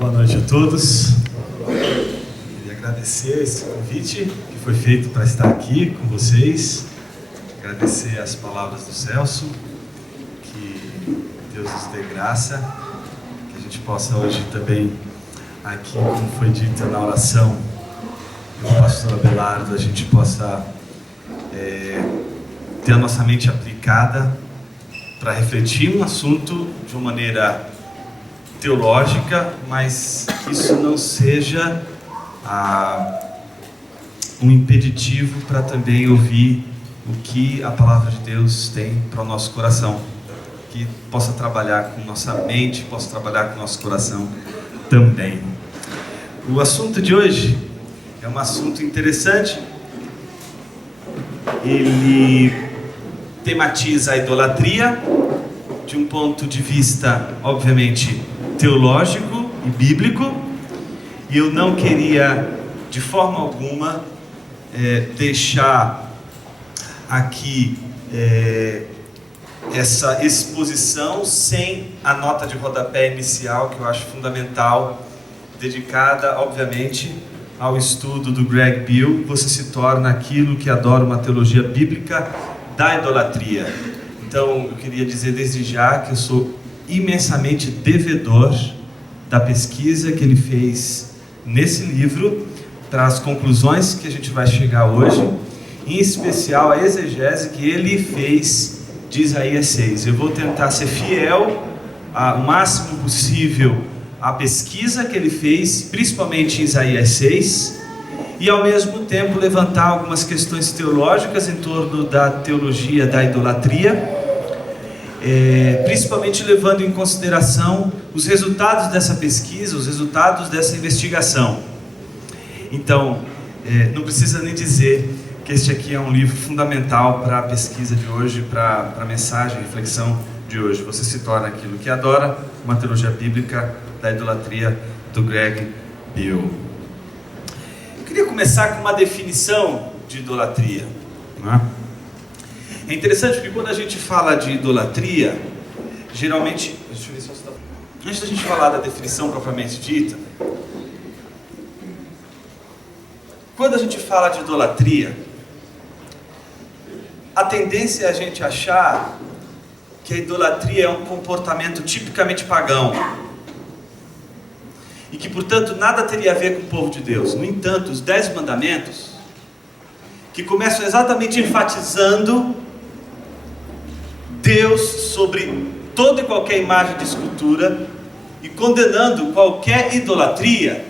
Boa noite a todos. Queria agradecer esse convite que foi feito para estar aqui com vocês. Agradecer as palavras do Celso, que Deus nos dê graça, que a gente possa hoje também, aqui, como foi dito na oração do pastor Abelardo, a gente possa ter a nossa mente aplicada para refletir um assunto de uma maneira teológica, mas que isso não seja um impeditivo para também ouvir o que a palavra de Deus tem para o nosso coração, que possa trabalhar com nossa mente, possa trabalhar com nosso coração também. O assunto de hoje é um assunto interessante. Ele tematiza a idolatria de um ponto de vista, obviamente, teológico e bíblico, e eu não queria de forma alguma deixar aqui essa exposição sem a nota de rodapé inicial, que eu acho fundamental, dedicada, obviamente, ao estudo do Greg Beale. Você se torna aquilo que adora uma teologia bíblica da idolatria. Então, eu queria dizer desde já que eu sou imensamente devedor da pesquisa que ele fez nesse livro, para as conclusões que a gente vai chegar hoje, em especial a exegese que ele fez de Isaías 6. Eu vou tentar ser fiel o máximo possível à pesquisa que ele fez, principalmente em Isaías 6, e ao mesmo tempo levantar algumas questões teológicas em torno da teologia da idolatria, principalmente levando em consideração os resultados dessa pesquisa, os resultados dessa investigação. Então, não precisa nem dizer que este aqui é um livro fundamental para a pesquisa de hoje, para a mensagem, a reflexão de hoje. Você se torna aquilo que adora, uma teologia bíblica da idolatria do Greg Beale. Eu queria começar com uma definição de idolatria, não é? É interessante porque quando a gente fala de idolatria, geralmente, antes da gente falar da definição propriamente dita, quando a gente fala de idolatria, a tendência é a gente achar que a idolatria é um comportamento tipicamente pagão e que, portanto, nada teria a ver com o povo de Deus. No entanto, os 10 mandamentos, que começam exatamente enfatizando Deus sobre toda e qualquer imagem de escultura e condenando qualquer idolatria,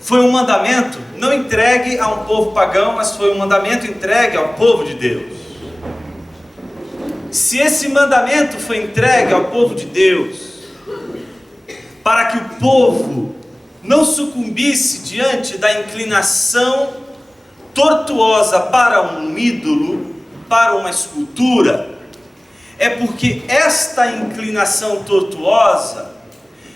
foi um mandamento não entregue a um povo pagão, mas foi um mandamento entregue ao povo de Deus. Se esse mandamento foi entregue ao povo de Deus, para que o povo não sucumbisse diante da inclinação tortuosa para um ídolo, para uma escultura, é porque esta inclinação tortuosa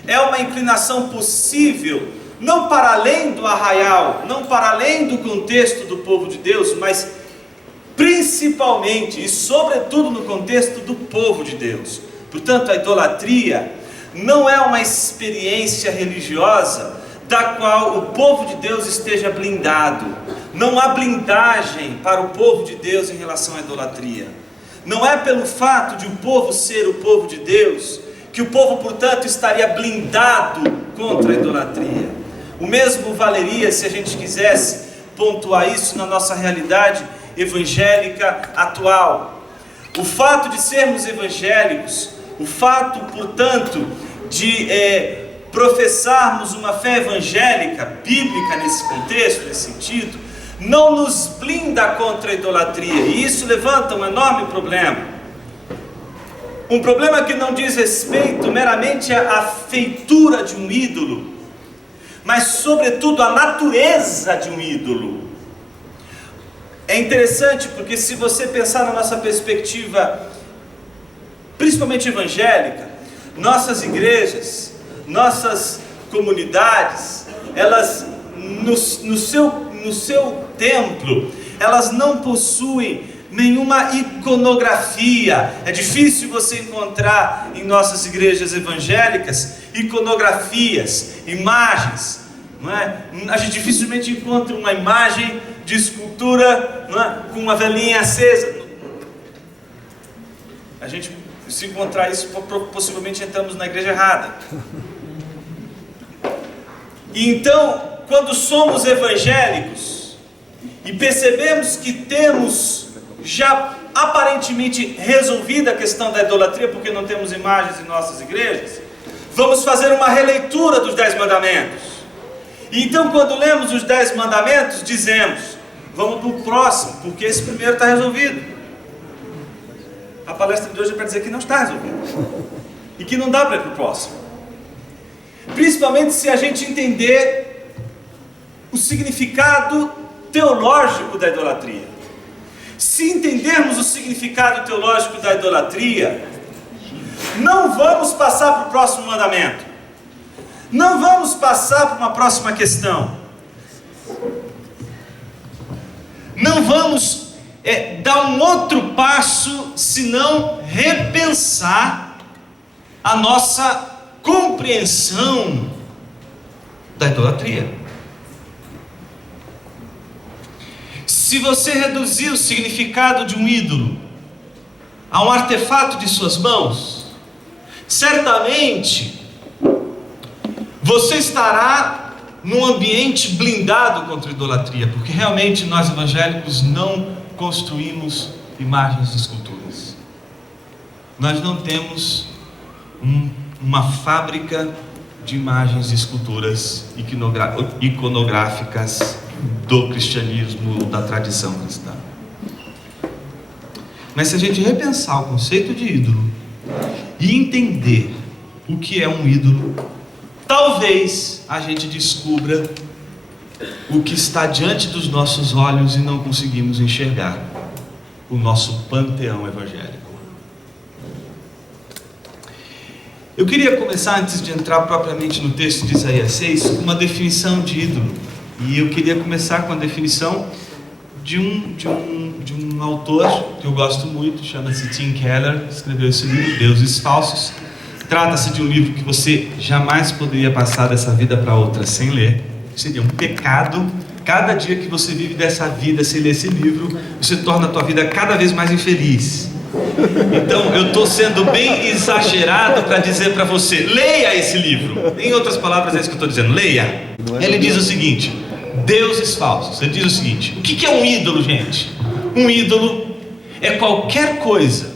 é uma inclinação possível, não para além do arraial, não para além do contexto do povo de Deus, mas principalmente e sobretudo no contexto do povo de Deus. Portanto, a idolatria não é uma experiência religiosa da qual o povo de Deus esteja blindado. Não há blindagem para o povo de Deus em relação à idolatria. Não é pelo fato de o povo ser o povo de Deus que o povo, portanto, estaria blindado contra a idolatria. O mesmo valeria se a gente quisesse pontuar isso na nossa realidade evangélica atual. O fato de sermos evangélicos, o fato, portanto, de professarmos uma fé evangélica, bíblica nesse contexto, nesse sentido, não nos blinda contra a idolatria, e isso levanta um enorme problema. Um problema que não diz respeito meramente à feitura de um ídolo, mas sobretudo à natureza de um ídolo. É interessante porque, se você pensar na nossa perspectiva, principalmente evangélica, nossas igrejas, nossas comunidades, elas no seu templo, elas não possuem nenhuma iconografia. É difícil você encontrar em nossas igrejas evangélicas iconografias, imagens, não é? A gente dificilmente encontra uma imagem de escultura, não é? Com uma velhinha acesa. A gente, se encontrar isso, possivelmente entramos na igreja errada. E então, quando somos evangélicos e percebemos que temos já aparentemente resolvida a questão da idolatria, porque não temos imagens em nossas igrejas, vamos fazer uma releitura dos 10 mandamentos. E então, quando lemos os 10 mandamentos, dizemos: vamos para o próximo, porque esse primeiro está resolvido. A palestra de hoje é para dizer que não está resolvido e que não dá para ir para o próximo, principalmente se a gente entender o significado teológico da idolatria. Se entendermos o significado teológico da idolatria, não vamos passar para o próximo mandamento, não vamos passar para uma próxima questão, não vamos dar um outro passo, senão repensar a nossa compreensão da idolatria. Se você reduzir o significado de um ídolo a um artefato de suas mãos, certamente você estará num ambiente blindado contra a idolatria, porque realmente nós evangélicos não construímos imagens e esculturas. Nós não temos uma fábrica de imagens e esculturas iconográficas do cristianismo, da tradição cristã. Mas se a gente repensar o conceito de ídolo e entender o que é um ídolo, talvez a gente descubra o que está diante dos nossos olhos e não conseguimos enxergar: o nosso panteão evangélico. Eu queria começar, antes de entrar propriamente no texto de Isaías 6, com uma definição de ídolo. E eu queria começar com a definição de um autor que eu gosto muito, chama-se Tim Keller, escreveu esse livro, Deuses Falsos. Trata-se de um livro que você jamais poderia passar dessa vida para outra sem ler. Seria um pecado. Cada dia que você vive dessa vida sem ler esse livro, você torna a tua vida cada vez mais infeliz. Então eu estou sendo bem exagerado para dizer para você: leia esse livro. Em outras palavras, é isso que eu estou dizendo: leia. Ele diz o seguinte: deuses falsos. Ele diz o seguinte: o que é um ídolo, gente? Um ídolo é qualquer coisa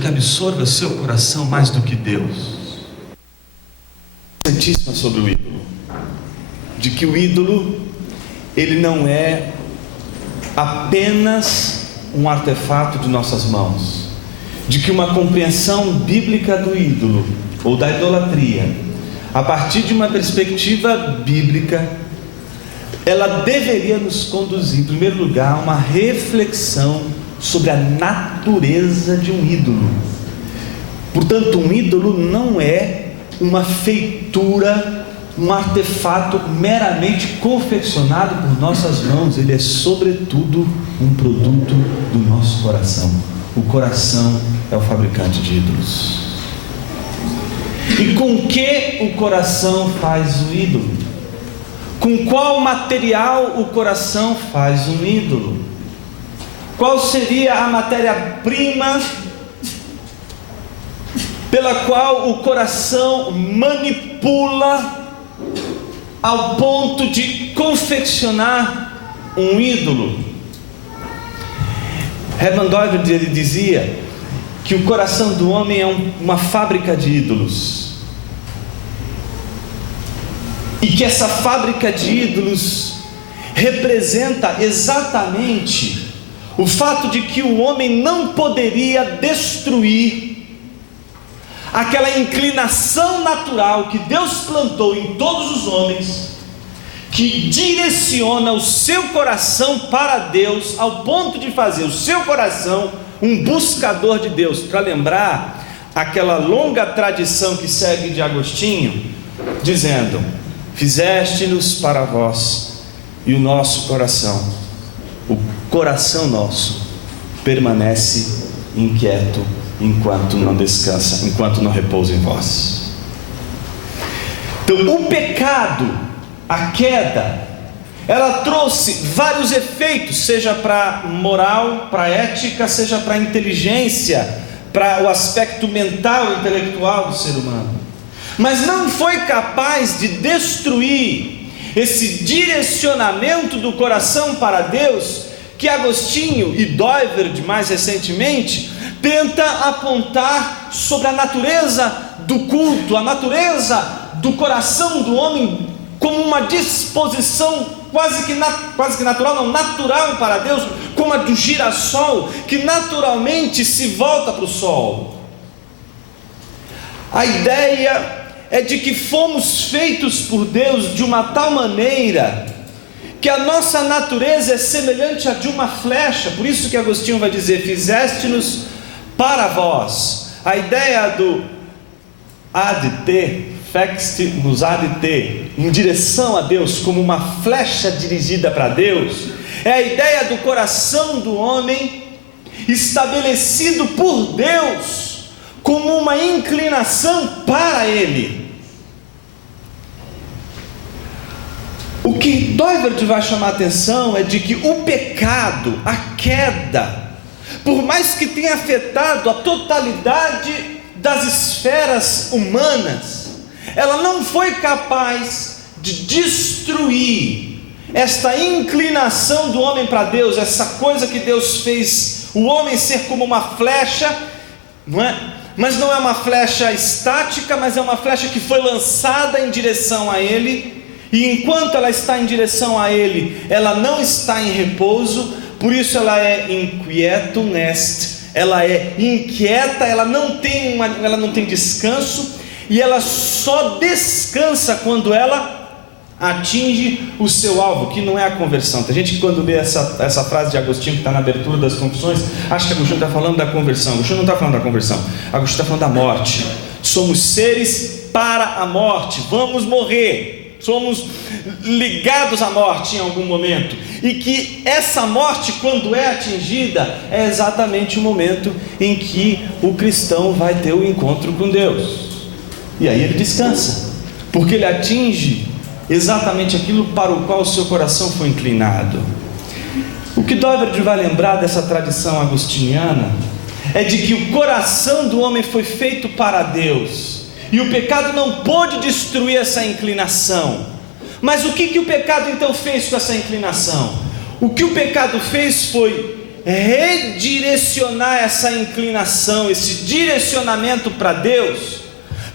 que absorva seu coração mais do que Deus. Santíssima sobre o ídolo, de que o ídolo, ele não é apenas um artefato de nossas mãos, de que uma compreensão bíblica do ídolo ou da idolatria, a partir de uma perspectiva bíblica, ela deveria nos conduzir, em primeiro lugar, a uma reflexão sobre a natureza de um ídolo. Portanto, um ídolo não é uma feitura, um artefato meramente confeccionado por nossas mãos. Ele é sobretudo um produto do nosso coração. O coração é o fabricante de ídolos. E com que o coração faz o ídolo? Com qual material o coração faz um ídolo? Qual seria a matéria-prima pela qual o coração manipula ao ponto de confeccionar um ídolo? Herman Doiverd, ele dizia que o coração do homem é uma fábrica de ídolos, e que essa fábrica de ídolos representa exatamente o fato de que o homem não poderia destruir aquela inclinação natural que Deus plantou em todos os homens, que direciona o seu coração para Deus, ao ponto de fazer o seu coração um buscador de Deus. Para lembrar aquela longa tradição que segue de Agostinho, dizendo: fizeste-nos para vós, e o nosso coração, o coração nosso, permanece inquieto enquanto não descansa, enquanto não repousa em vós. Então, o pecado, a queda, ela trouxe vários efeitos, seja para moral, para ética, seja para inteligência, para o aspecto mental e intelectual do ser humano. Mas não foi capaz de destruir esse direcionamento do coração para Deus, que Agostinho e Doiverd, mais recentemente, tenta apontar sobre a natureza do culto, a natureza do coração do homem, como uma disposição quase que natural, não, natural para Deus, como a do girassol, que naturalmente se volta para o sol. A ideia é de que fomos feitos por Deus de uma tal maneira que a nossa natureza é semelhante à de uma flecha. Por isso que Agostinho vai dizer: fizeste-nos para vós. A ideia do ad te, fexte nos ad te, em direção a Deus, como uma flecha dirigida para Deus, é a ideia do coração do homem estabelecido por Deus como uma inclinação para Ele. O que Doiverd vai chamar a atenção é de que o pecado, a queda, por mais que tenha afetado a totalidade das esferas humanas, ela não foi capaz de destruir esta inclinação do homem para Deus, essa coisa que Deus fez o homem ser como uma flecha, não é? Mas não é uma flecha estática, mas é uma flecha que foi lançada em direção a Ele, e enquanto ela está em direção a Ele, ela não está em repouso. Por isso ela é inquietum est, ela é inquieta, ela não tem descanso, e ela só descansa quando ela atinge o seu alvo, que não é a conversão. Tem gente que quando lê essa frase de Agostinho, que está na abertura das Confissões, acha que Agostinho está falando da conversão. Agostinho não está falando da conversão, Agostinho está falando da morte. Somos seres para a morte, vamos morrer, somos ligados à morte em algum momento, e que essa morte, quando é atingida, é exatamente o momento em que o cristão vai ter o encontro com Deus, e aí ele descansa, porque ele atinge exatamente aquilo para o qual o seu coração foi inclinado. O que Doiverd vai lembrar dessa tradição agostiniana é de que o coração do homem foi feito para Deus, e o pecado não pôde destruir essa inclinação. Mas o que o pecado então fez com essa inclinação? O que o pecado fez foi redirecionar essa inclinação, esse direcionamento para Deus,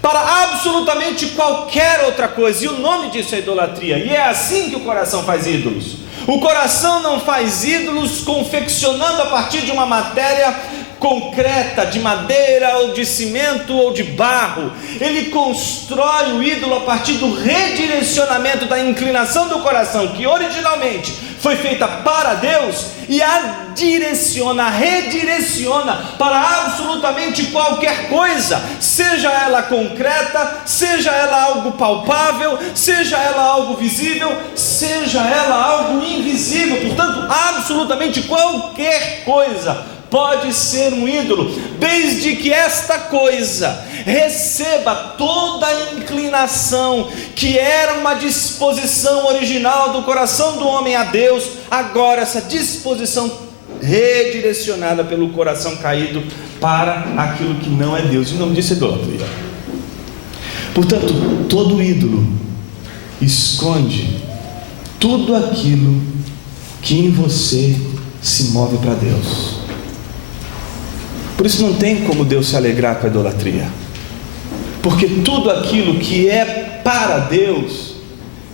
para absolutamente qualquer outra coisa, e o nome disso é idolatria. E é assim que o coração faz ídolos. O coração não faz ídolos confeccionando a partir de uma matéria concreta, de madeira ou de cimento ou de barro. Ele constrói o ídolo a partir do redirecionamento da inclinação do coração, que originalmente foi feita para Deus, e a direciona, redireciona para absolutamente qualquer coisa, seja ela concreta, seja ela algo palpável, seja ela algo visível, seja ela algo invisível. Portanto, absolutamente qualquer coisa pode ser um ídolo, desde que esta coisa receba toda a inclinação que era uma disposição original do coração do homem a Deus. Agora essa disposição redirecionada pelo coração caído para aquilo que não é Deus. O nome disso é idolatria. Portanto, todo ídolo esconde tudo aquilo que em você se move para Deus. Por isso não tem como Deus se alegrar com a idolatria, porque tudo aquilo que é para Deus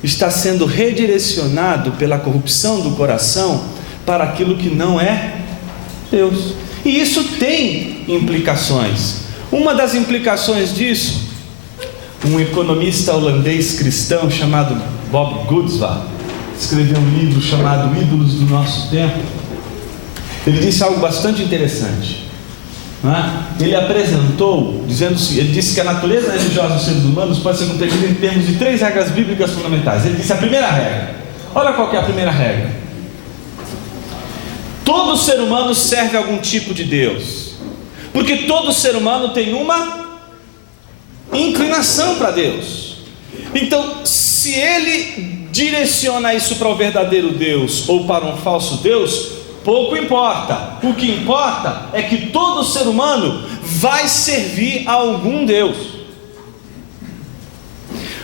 está sendo redirecionado pela corrupção do coração para aquilo que não é Deus. E isso tem implicações. Uma das implicações disso, um economista holandês cristão chamado Bob Goodsva escreveu um livro chamado Ídolos do Nosso Tempo. Ele disse algo bastante interessante. Ele apresentou, ele disse que a natureza religiosa dos seres humanos pode ser compreendida em termos de 3 regras bíblicas fundamentais. Ele disse a primeira regra, olha qual que é a primeira regra: todo ser humano serve a algum tipo de Deus. Porque todo ser humano tem uma inclinação para Deus. Então, se ele direciona isso para o verdadeiro Deus ou para um falso Deus, pouco importa. O que importa é que todo ser humano vai servir a algum Deus.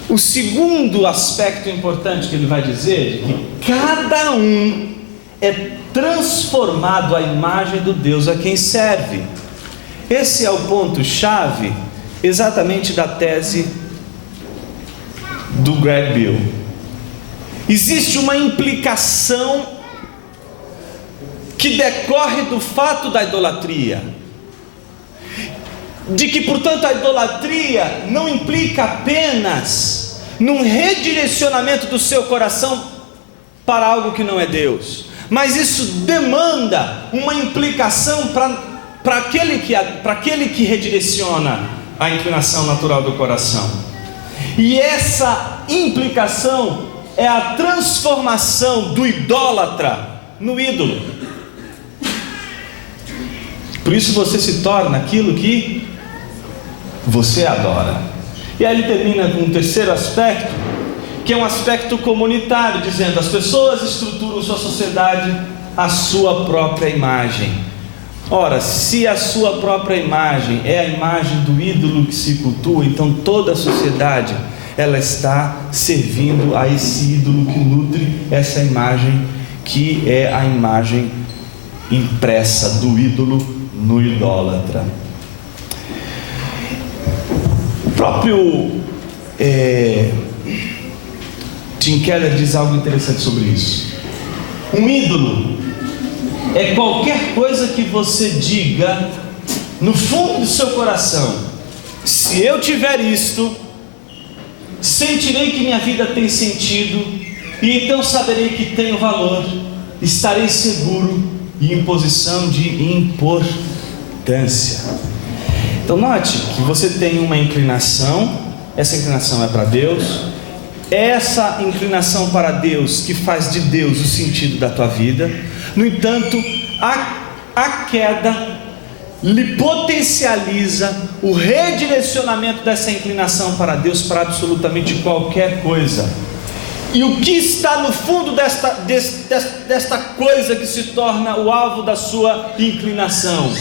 O segundo aspecto importante que ele vai dizer é que cada um é transformado à imagem do Deus a quem serve. Esse é o ponto-chave exatamente da tese do Greg Beale. Existe uma implicação que decorre do fato da idolatria, de que, portanto, a idolatria não implica apenas num redirecionamento do seu coração para algo que não é Deus, mas isso demanda uma implicação para aquele que redireciona a inclinação natural do coração. E essa implicação é a transformação do idólatra no ídolo. Por isso você se torna aquilo que você adora. E aí ele termina com um terceiro aspecto, que é um aspecto comunitário, dizendo: as pessoas estruturam sua sociedade à sua própria imagem. Ora, se a sua própria imagem é a imagem do ídolo que se cultua, então toda a sociedade ela está servindo a esse ídolo que nutre essa imagem, que é a imagem impressa do ídolo no idólatra. O próprio Tim Keller diz algo interessante sobre isso. Um ídolo é qualquer coisa que você diga no fundo do seu coração: se eu tiver isto, sentirei que minha vida tem sentido, e então saberei que tenho valor, estarei seguro e em posição de importância. Então note que você tem uma inclinação, essa inclinação é para Deus, essa inclinação para Deus que faz de Deus o sentido da tua vida. No entanto, a queda lhe potencializa o redirecionamento dessa inclinação para Deus para absolutamente qualquer coisa. E o que está no fundo desta coisa que se torna o alvo da sua inclinação?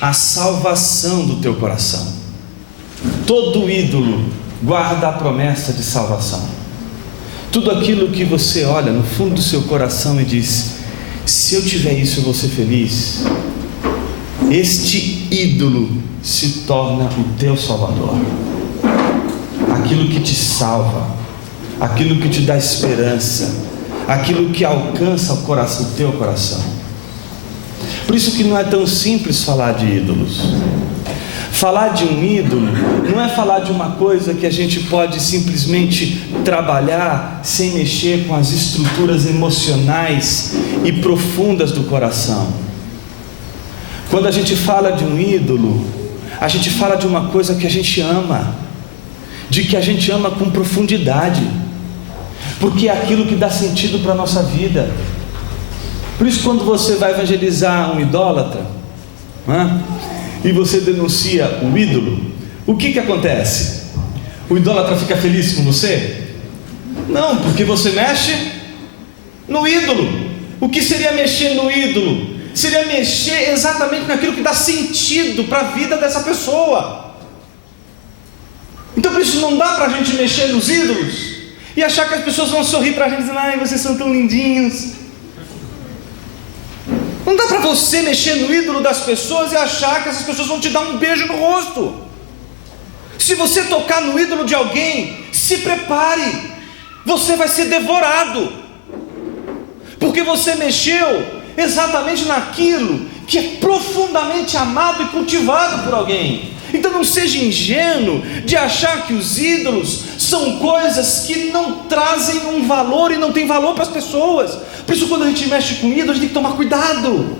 A salvação do teu coração. Todo ídolo guarda a promessa de salvação. Tudo aquilo que você olha no fundo do seu coração e diz: se eu tiver isso eu vou ser feliz, este ídolo se torna o teu salvador, aquilo que te salva, aquilo que te dá esperança, aquilo que alcança o teu coração. Por isso que não é tão simples falar de ídolos. Falar de um ídolo não é falar de uma coisa que a gente pode simplesmente trabalhar sem mexer com as estruturas emocionais e profundas do coração. Quando a gente fala de um ídolo, a gente fala de uma coisa que a gente ama, de que a gente ama com profundidade, porque é aquilo que dá sentido para a nossa vida. Por isso, quando você vai evangelizar um idólatra, e você denuncia o ídolo, o que acontece? O idólatra fica feliz com você? Não, porque você mexe no ídolo. O que seria mexer no ídolo? Seria mexer exatamente naquilo que dá sentido para a vida dessa pessoa. Então por isso não dá para a gente mexer nos ídolos e achar que as pessoas vão sorrir para a gente dizendo: ai, vocês são tão lindinhos. Não dá para você mexer no ídolo das pessoas e achar que essas pessoas vão te dar um beijo no rosto. Se você tocar no ídolo de alguém, se prepare, você vai ser devorado, porque você mexeu exatamente naquilo que é profundamente amado e cultivado por alguém. Então não seja ingênuo de achar que os ídolos são coisas que não trazem um valor e não tem valor para as pessoas. Por isso, quando a gente mexe com ídolo, a gente tem que tomar cuidado,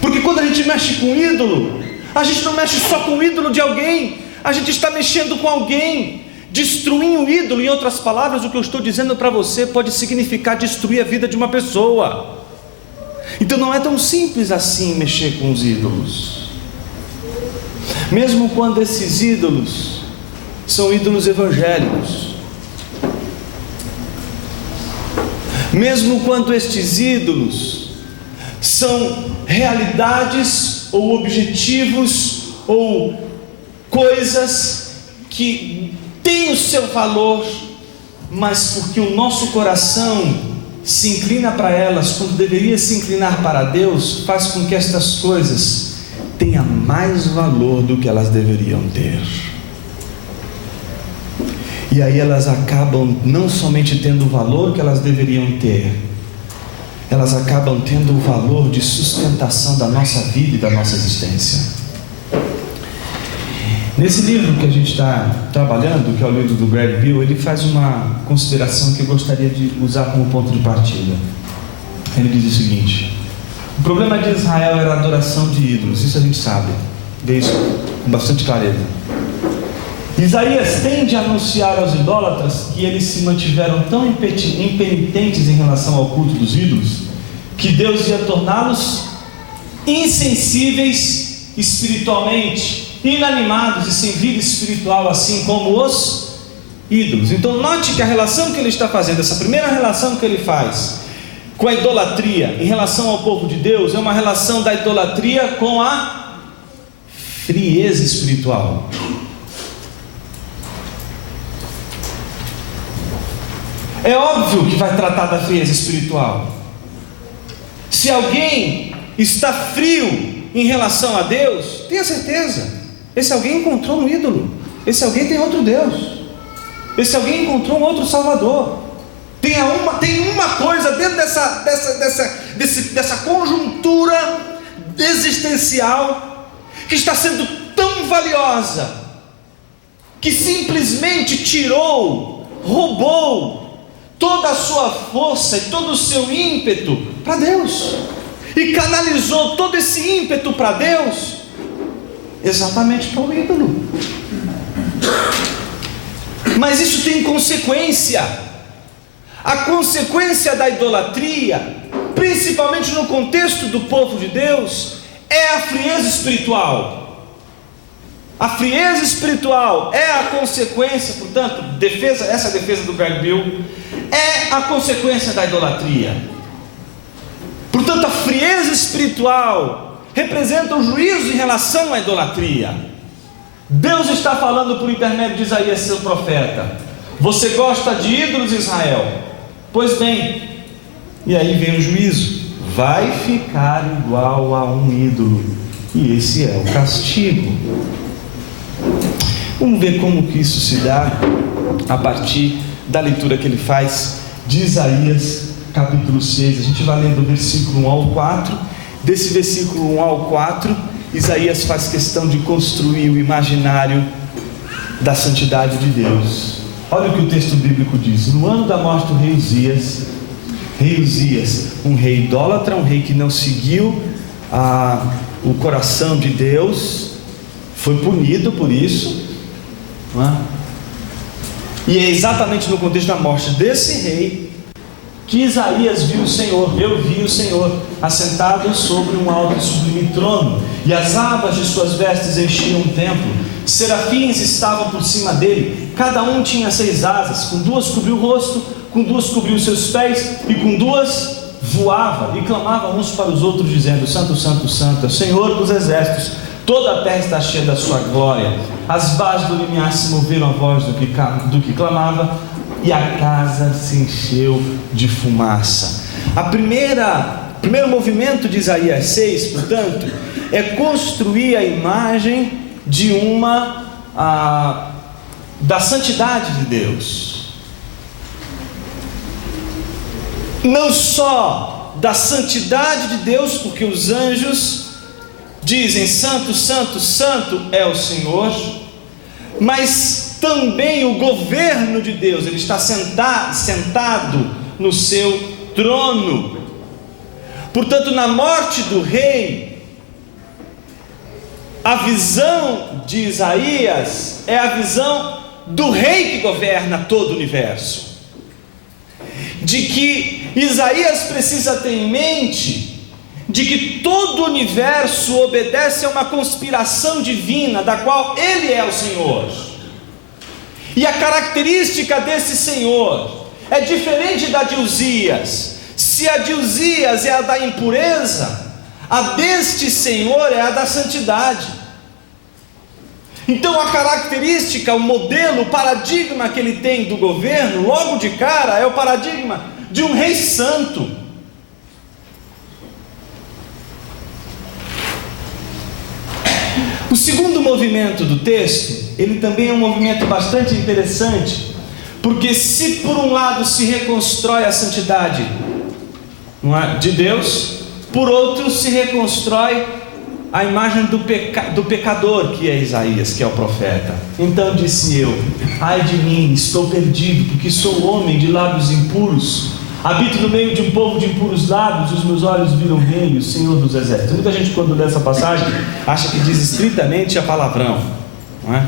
porque quando a gente mexe com ídolo, a gente não mexe só com o ídolo de alguém, a gente está mexendo com alguém. Destruir um ídolo, em outras palavras, o que eu estou dizendo para você pode significar destruir a vida de uma pessoa. Então não é tão simples assim mexer com os ídolos, mesmo quando esses ídolos são ídolos evangélicos, mesmo quando estes ídolos são realidades ou objetivos ou coisas que têm o seu valor, mas porque o nosso coração se inclina para elas quando deveria se inclinar para Deus, faz com que estas coisas tenham mais valor do que elas deveriam ter. E aí elas acabam não somente tendo o valor que elas deveriam ter, elas acabam tendo o valor de sustentação da nossa vida e da nossa existência. Nesse livro que a gente está trabalhando, que é o livro do Greg Bill, ele faz uma consideração que eu gostaria de usar como ponto de partida. Ele diz o seguinte: o problema de Israel era a adoração de ídolos, isso a gente sabe, vê isso com bastante clareza. Isaías tende a anunciar aos idólatras que eles se mantiveram tão impenitentes em relação ao culto dos ídolos, que Deus ia torná-los insensíveis espiritualmente, inanimados e sem vida espiritual, assim como os ídolos. Então note que a relação que ele está fazendo, essa primeira relação que ele faz com a idolatria em relação ao povo de Deus, é uma relação da idolatria com a frieza espiritual. É óbvio que vai tratar da frieza espiritual. Se alguém está frio em relação a Deus, tenha certeza, esse alguém encontrou um ídolo, esse alguém tem outro Deus, esse alguém encontrou um outro Salvador. Tem uma coisa dentro dessa conjuntura existencial que está sendo tão valiosa, que simplesmente tirou, roubou toda a sua força e todo o seu ímpeto para Deus, e canalizou todo esse ímpeto para Deus exatamente para o ídolo. Mas isso tem consequência. A consequência da idolatria, principalmente no contexto do povo de Deus, é a frieza espiritual. A frieza espiritual é a consequência, portanto, essa defesa do Greg Bill é a consequência da idolatria. Portanto, a frieza espiritual representa o juízo em relação à idolatria. Deus está falando por intermédio de Isaías, seu profeta: você gosta de ídolos, Israel? Pois bem, e aí vem o juízo: vai ficar igual a um ídolo, e esse é o castigo. Vamos ver como que isso se dá a partir da leitura que ele faz de Isaías capítulo 6. A gente vai lendo do versículo 1 ao 4. Desse versículo 1 ao 4, Isaías faz questão de construir o imaginário da santidade de Deus. Olha o que o texto bíblico diz: no ano da morte do rei Uzias, um rei idólatra, um rei que não seguiu o coração de Deus, foi punido por isso, não é? E é exatamente no contexto da morte desse rei que Isaías viu o Senhor. Eu vi o Senhor assentado sobre um alto e sublime trono, e as abas de suas vestes enchiam o templo. Serafins estavam por cima dele, cada um tinha 6 asas, com 2 cobriu o rosto, com 2 cobriu os seus pés, e com 2 voava, e clamava uns para os outros, dizendo: Santo, Santo, Santo é o Senhor dos exércitos, toda a terra está cheia da sua glória. As bases do limiar se moveram a voz do que clamava, e a casa se encheu de fumaça. O primeiro movimento de Isaías 6, portanto, é construir a imagem de da santidade de Deus. Não só da santidade de Deus, porque os anjos dizem: Santo, Santo, Santo é o Senhor, mas também o governo de Deus. Ele está sentado no seu trono. Portanto, na morte do rei, a visão de Isaías é a visão do rei que governa todo o universo, de que Isaías precisa ter em mente de que todo o universo obedece a uma conspiração divina, da qual Ele é o Senhor. E a característica desse Senhor é diferente da de Uzias. Se a de Uzias é a da impureza, a deste Senhor é a da santidade. Então a característica, o modelo, o paradigma que ele tem do governo, logo de cara, é o paradigma de um rei santo. O segundo movimento do texto, ele também é um movimento bastante interessante, porque se por um lado se reconstrói a santidade de Deus, por outro se reconstrói a imagem do pecador, que é Isaías, que é o profeta. Então disse eu: ai de mim, estou perdido, porque sou homem de lábios impuros, habito no meio de um povo de impuros lábios, os meus olhos viram bem o Senhor dos exércitos. Muita gente, quando lê essa passagem, acha que diz estritamente a palavrão, não é?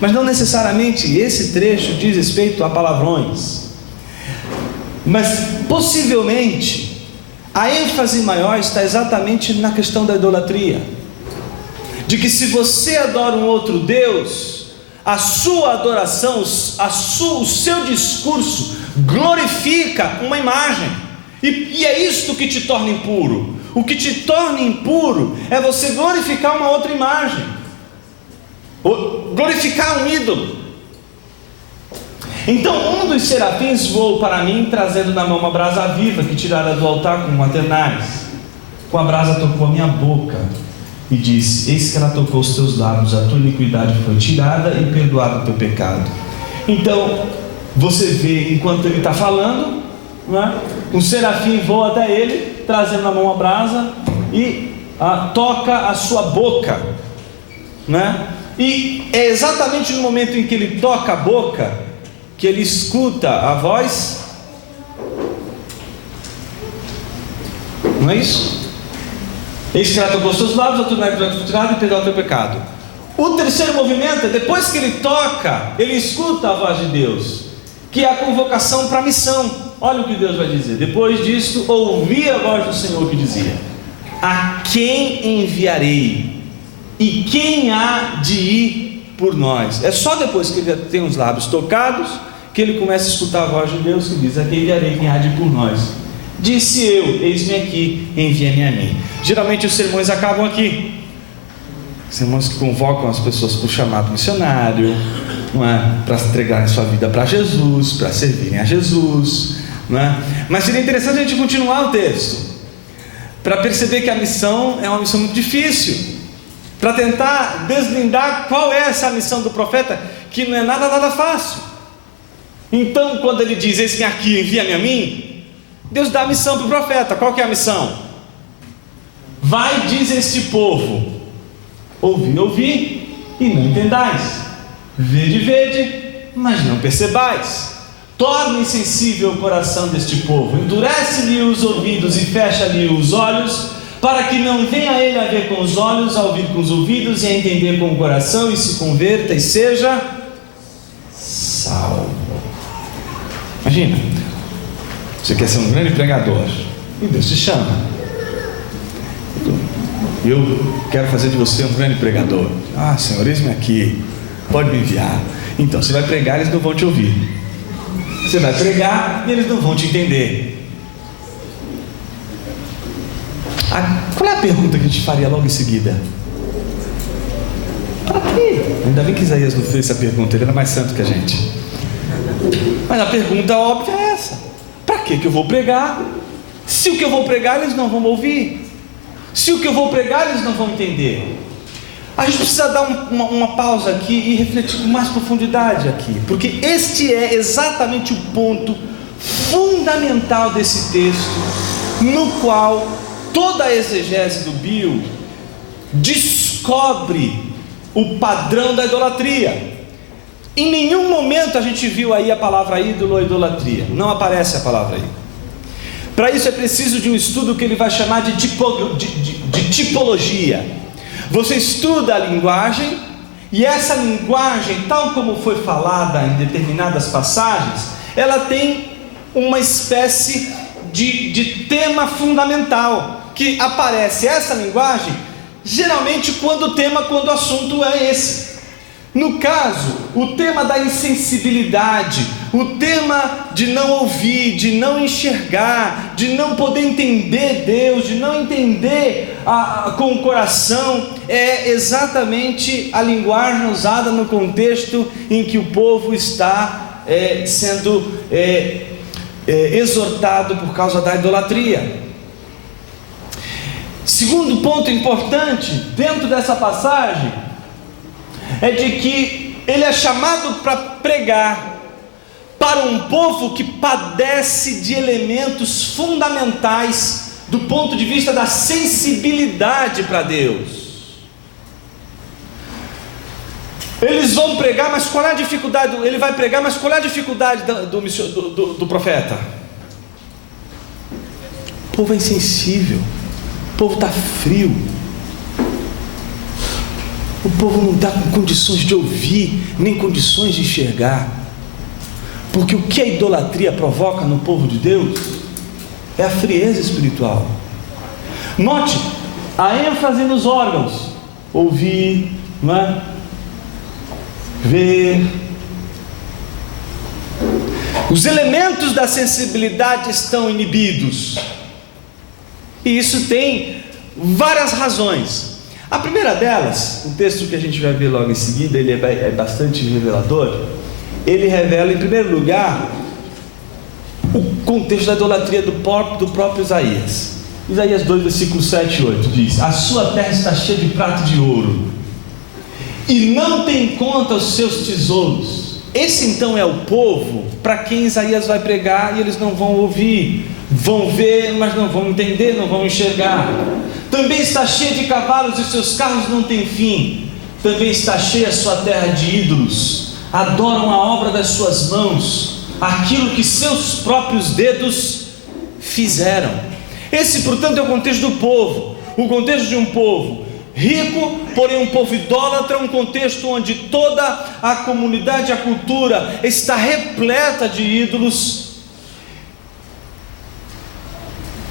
Mas não necessariamente esse trecho diz respeito a palavrões, mas possivelmente a ênfase maior está exatamente na questão da idolatria, de que se você adora um outro Deus, a sua adoração, o seu discurso glorifica uma imagem, e é isto que te torna impuro. O que te torna impuro é você glorificar uma outra imagem, ou glorificar um ídolo. Então um dos serafins voou para mim, trazendo na mão uma brasa viva que tirara do altar com maternais. Com a brasa tocou a minha boca e disse: eis que ela tocou os teus lábios, a tua iniquidade foi tirada e perdoado o teu pecado. Então você vê, enquanto ele está falando, não é? Um serafim voa até ele, trazendo na mão a brasa e toca a sua boca, não é? E é exatamente no momento em que ele toca a boca que ele escuta a voz, não é isso? Eis que ela tocou os teus lábios, a tua iniquidade foi tirada e perdoado o teu pecado. O terceiro movimento é depois que ele toca, ele escuta a voz de Deus, que é a convocação para a missão. Olha o que Deus vai dizer: depois disto ouvi a voz do Senhor que dizia: a quem enviarei? E quem há de ir por nós? É só depois que ele tem os lábios tocados que ele começa a escutar a voz de Deus que diz: a quem enviarei? Quem há de ir por nós? Disse eu: eis-me aqui, envia-me a mim. Geralmente os sermões acabam aqui, sermões que convocam as pessoas para o chamado missionário, não é? Para entregarem sua vida para Jesus, para servirem a Jesus, não é? Mas seria interessante a gente continuar o texto, para perceber que a missão é uma missão muito difícil, para tentar deslindar qual é essa missão do profeta, que não é nada fácil. Então quando ele diz: eis-me aqui, envia-me a mim, Deus dá a missão para o profeta. Qual que é a missão? Vai, diz este povo: ouvi, e não entendais; vede, mas não percebais. Torna insensível o coração deste povo, endurece-lhe os ouvidos e fecha-lhe os olhos, para que não venha ele a ver com os olhos, a ouvir com os ouvidos e a entender com o coração, e se converta e seja salvo. Imagina, você quer ser um grande pregador e Deus te chama: eu quero fazer de você um grande pregador. Ah, Senhor, eis-me aqui, pode me enviar. Então você vai pregar e eles não vão te ouvir. Você vai pregar e eles não vão te entender. Qual é a pergunta que a gente faria logo em seguida? Para quê? Ainda bem que Isaías não fez essa pergunta, ele era mais santo que a gente. Mas a pergunta óbvia é essa: para que eu vou pregar? Se o que eu vou pregar eles não vão ouvir, se o que eu vou pregar eles não vão entender. A gente precisa dar uma pausa aqui e refletir com mais profundidade aqui, porque este é exatamente o ponto fundamental desse texto, no qual toda a exegese do Bill descobre o padrão da idolatria. Em nenhum momento a gente viu aí a palavra ídolo ou idolatria, não aparece a palavra aí. Para isso é preciso de um estudo que ele vai chamar de tipologia. Você estuda a linguagem, e essa linguagem, tal como foi falada em determinadas passagens, ela tem uma espécie de tema fundamental, que aparece essa linguagem, geralmente quando o assunto é esse. No caso, o tema da insensibilidade, o tema de não ouvir, de não enxergar, de não poder entender Deus, de não entender com o coração, é exatamente a linguagem usada no contexto em que o povo está sendo exortado por causa da idolatria. Segundo ponto importante dentro dessa passagem é de que ele é chamado para pregar para um povo que padece de elementos fundamentais do ponto de vista da sensibilidade para Deus. Eles vão pregar, mas qual é a dificuldade? Ele vai pregar, mas qual é a dificuldade do profeta? O povo é insensível, o povo está frio, o povo não está com condições de ouvir, nem condições de enxergar. Porque o que a idolatria provoca no povo de Deus é a frieza espiritual. Note a ênfase nos órgãos: ouvir, não é? Ver. Os elementos da sensibilidade estão inibidos, e isso tem várias razões. A primeira delas, o texto que a gente vai ver logo em seguida, ele é bastante revelador. Ele revela, em primeiro lugar, o contexto da idolatria do próprio Isaías. Isaías 2, versículos 7 e 8 diz: a sua terra está cheia de prata e de ouro, e não tem conta os seus tesouros. Esse então é o povo para quem Isaías vai pregar, e eles não vão ouvir, vão ver, mas não vão entender, não vão enxergar. Também está cheia de cavalos, e seus carros não têm fim. Também está cheia a sua terra de ídolos, adoram a obra das suas mãos, aquilo que seus próprios dedos fizeram. Esse, portanto, é o contexto do povo, o contexto de um povo rico, porém um povo idólatra, um contexto onde toda a comunidade, a cultura está repleta de ídolos.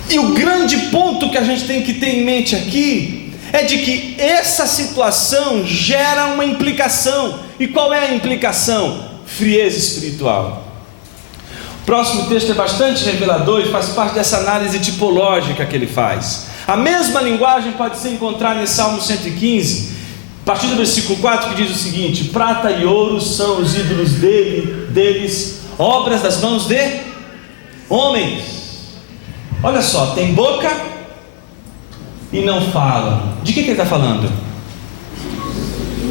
E o grande ponto que a gente tem que ter em mente aqui é de que essa situação gera uma implicação. E qual é a implicação? Frieza espiritual. O próximo texto é bastante revelador e faz parte dessa análise tipológica que ele faz. A mesma linguagem pode ser encontrada em Salmo 115, a partir do versículo 4, que diz o seguinte: prata e ouro são os ídolos deles, obras das mãos de homens. Olha só, tem boca e não falam. De que ele está falando?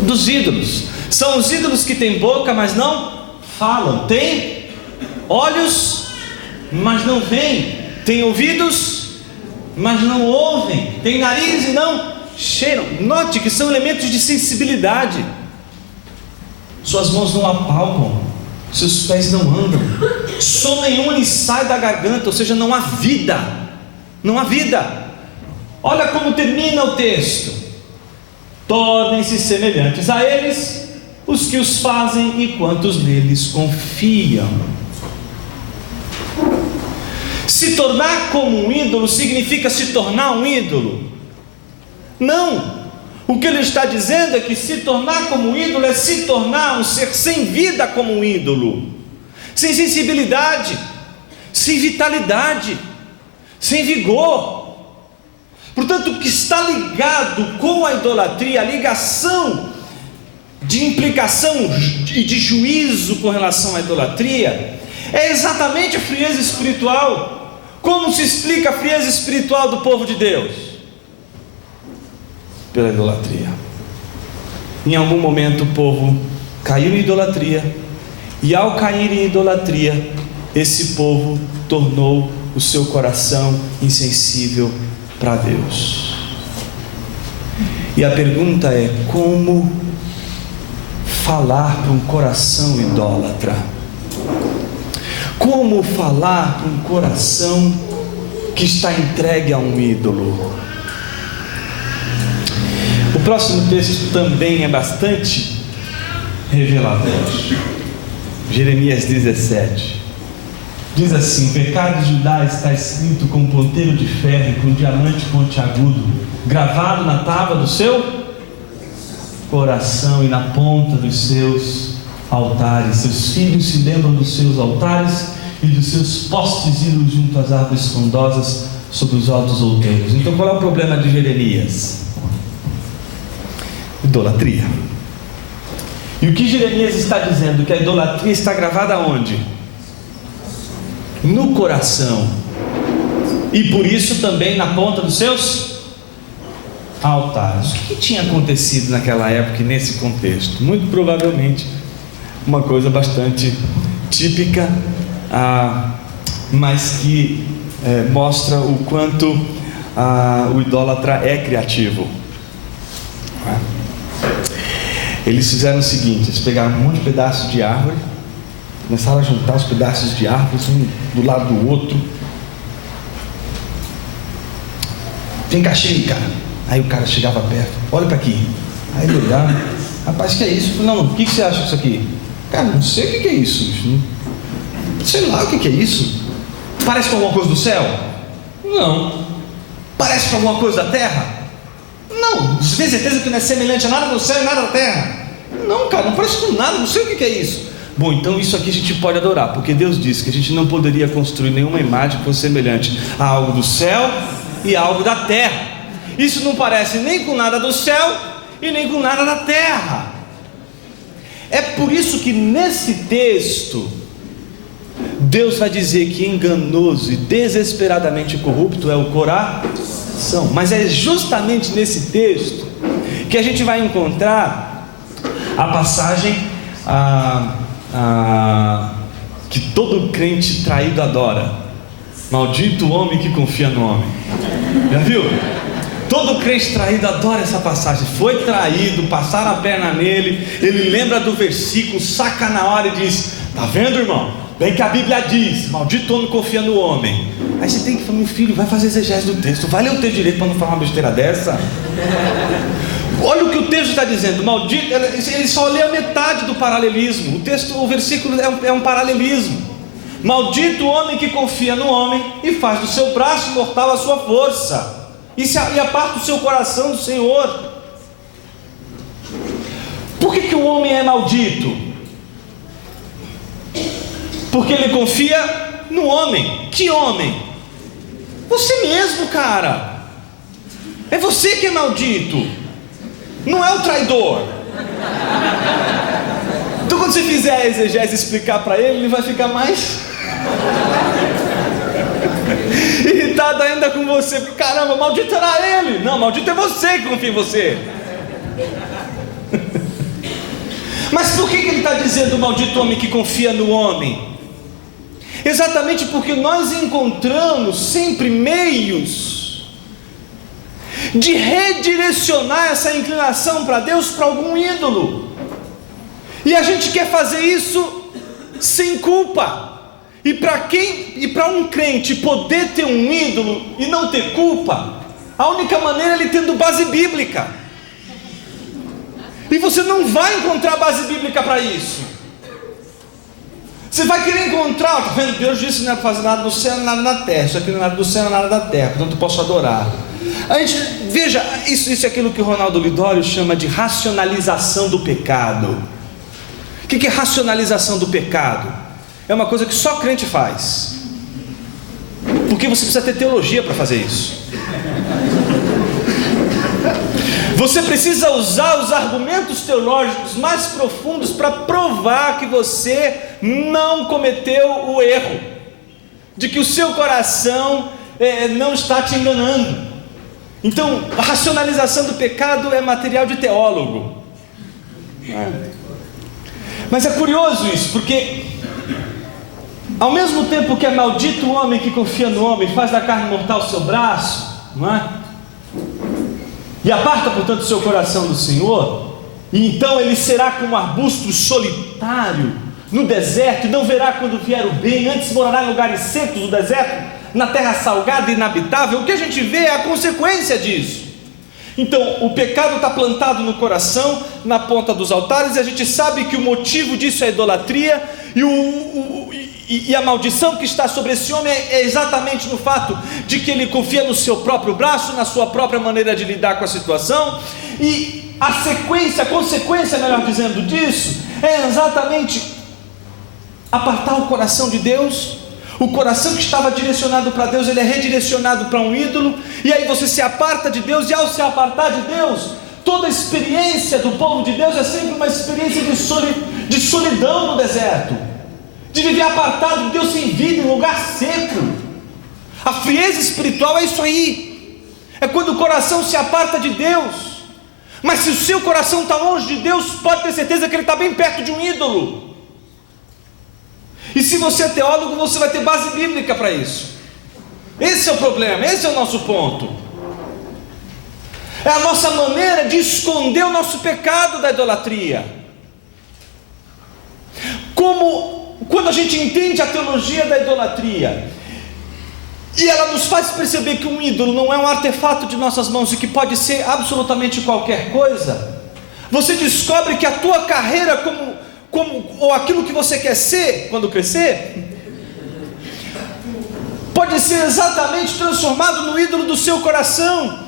Dos ídolos. São os ídolos que têm boca, mas não falam. Tem olhos, mas não veem. Tem ouvidos, mas não ouvem. Tem nariz e não cheiram. Note que são elementos de sensibilidade. Suas mãos não apalpam, seus pés não andam, som nenhum lhe sai da garganta, ou seja, não há vida. Não há vida. Olha como termina o texto: tornem-se semelhantes a eles os que os fazem e quantos neles confiam. Se tornar como um ídolo significa se tornar um ídolo? Não. O que ele está dizendo é que se tornar como um ídolo é se tornar um ser sem vida como um ídolo, sem sensibilidade, sem vitalidade, sem vigor. Portanto, o que está ligado com a idolatria, a ligação de implicação e de juízo com relação à idolatria, é exatamente a frieza espiritual. Como se explica a frieza espiritual do povo de Deus? Pela idolatria. Em algum momento o povo caiu em idolatria, e ao cair em idolatria, esse povo tornou o seu coração insensível para Deus. E a pergunta é: como falar para um coração idólatra? Como falar para um coração que está entregue a um ídolo? O próximo texto também é bastante revelador. Jeremias 17. Diz assim: o pecado de Judá está escrito com ponteiro de ferro e com diamante pontiagudo, gravado na tábua do seu coração e na ponta dos seus altares. Seus filhos se lembram dos seus altares e dos seus postes ídolos junto às árvores frondosas sobre os altos outeiros. Então qual é o problema de Jeremias? Idolatria. E o que Jeremias está dizendo? Que a idolatria está gravada onde? No coração. E por isso também na ponta dos seus altares. O que tinha acontecido naquela época e nesse contexto? Muito provavelmente uma coisa bastante típica, mas que mostra o quanto o idólatra é criativo. Eles fizeram o seguinte: eles pegaram um monte de pedaços de árvore, começaram a juntar os pedaços de árvore um do lado do outro. Vem cá, chega, cara. Aí o cara chegava perto: olha para aqui. Aí ele olhava: rapaz, o que é isso? Não, o que você acha disso aqui? Cara, não sei o que é isso. Sei lá o que é isso. Parece com alguma coisa do céu? Não. Parece com alguma coisa da terra? Não. Você tem certeza que não é semelhante a nada do céu e nada da terra? Não, cara, não parece com nada, não sei o que é isso. Bom, então isso aqui a gente pode adorar, porque Deus disse que a gente não poderia construir nenhuma imagem que fosse semelhante a algo do céu e a algo da terra. Isso não parece nem com nada do céu e nem com nada da terra. É por isso que nesse texto Deus vai dizer que enganoso e desesperadamente corrupto é o coração. Mas é justamente nesse texto que a gente vai encontrar a passagem que todo crente traído adora: maldito o homem que confia no homem. Já viu? Todo crente traído adora essa passagem. Foi traído, passaram a perna nele, ele lembra do versículo, saca na hora e diz: tá vendo, irmão? Bem que a Bíblia diz: maldito homem confia no homem. Aí você tem que falar: meu filho, vai fazer exegese do texto, vai ler o texto direito para não falar uma besteira dessa. Olha o que o texto está dizendo. Maldito, ele só lê a metade do paralelismo. O versículo é um paralelismo. Maldito o homem que confia no homem e faz do seu braço mortal a sua força, e aparta o seu coração do Senhor. Por que o homem é maldito? Porque ele confia no homem. Que homem? Você mesmo, cara. É você que é maldito, não é o traidor. Então quando você fizer a exegese e explicar para ele, ele vai ficar mais irritado ainda com você. Caramba, maldito era ele. Não, maldito é você que confia em você. Mas por que ele está dizendo maldito homem que confia no homem? Exatamente porque nós encontramos sempre meios de redirecionar essa inclinação para Deus, para algum ídolo, e a gente quer fazer isso sem culpa. E para um crente poder ter um ídolo e não ter culpa, a única maneira é ele tendo base bíblica. E você não vai encontrar base bíblica para isso. Você vai querer encontrar, tá vendo? Deus disse que não é para fazer nada no céu, nada na terra. Isso aqui não é nada do céu, nada da terra, portanto eu posso adorar. A gente, veja, isso é aquilo que o Ronaldo Lidório chama de racionalização do pecado. O que é racionalização do pecado? É uma coisa que só crente faz, porque você precisa ter teologia para fazer isso. Você precisa usar os argumentos teológicos mais profundos para provar que você não cometeu o erro, de que o seu coração não está te enganando. Então, a racionalização do pecado é material de teólogo. Mas é curioso isso, porque ao mesmo tempo que é maldito o homem que confia no homem, faz da carne mortal o seu braço, não é? E aparta, portanto, o seu coração do Senhor, e então ele será como um arbusto solitário no deserto, e não verá quando vier o bem, antes morará em lugares secos do deserto, na terra salgada e inabitável. O que a gente vê é a consequência disso. Então, o pecado está plantado no coração, na ponta dos altares, e a gente sabe que o motivo disso é a idolatria, E a maldição que está sobre esse homem é exatamente no fato de que ele confia no seu próprio braço, na sua própria maneira de lidar com a situação, e a consequência, melhor dizendo, disso, é exatamente apartar o coração de Deus. O coração que estava direcionado para Deus, ele é redirecionado para um ídolo, e aí você se aparta de Deus, e ao se apartar de Deus, toda a experiência do povo de Deus é sempre uma experiência de solidão no deserto, de viver apartado de Deus, sem vida, em lugar seco. A frieza espiritual é isso aí, é quando o coração se aparta de Deus. Mas se o seu coração está longe de Deus, pode ter certeza que ele está bem perto de um ídolo. E se você é teólogo, você vai ter base bíblica para isso. Esse é o problema, esse é o nosso ponto. É a nossa maneira de esconder o nosso pecado da idolatria. Quando a gente entende a teologia da idolatria, e ela nos faz perceber que um ídolo não é um artefato de nossas mãos e que pode ser absolutamente qualquer coisa, você descobre que a tua carreira ou aquilo que você quer ser quando crescer, pode ser exatamente transformado no ídolo do seu coração.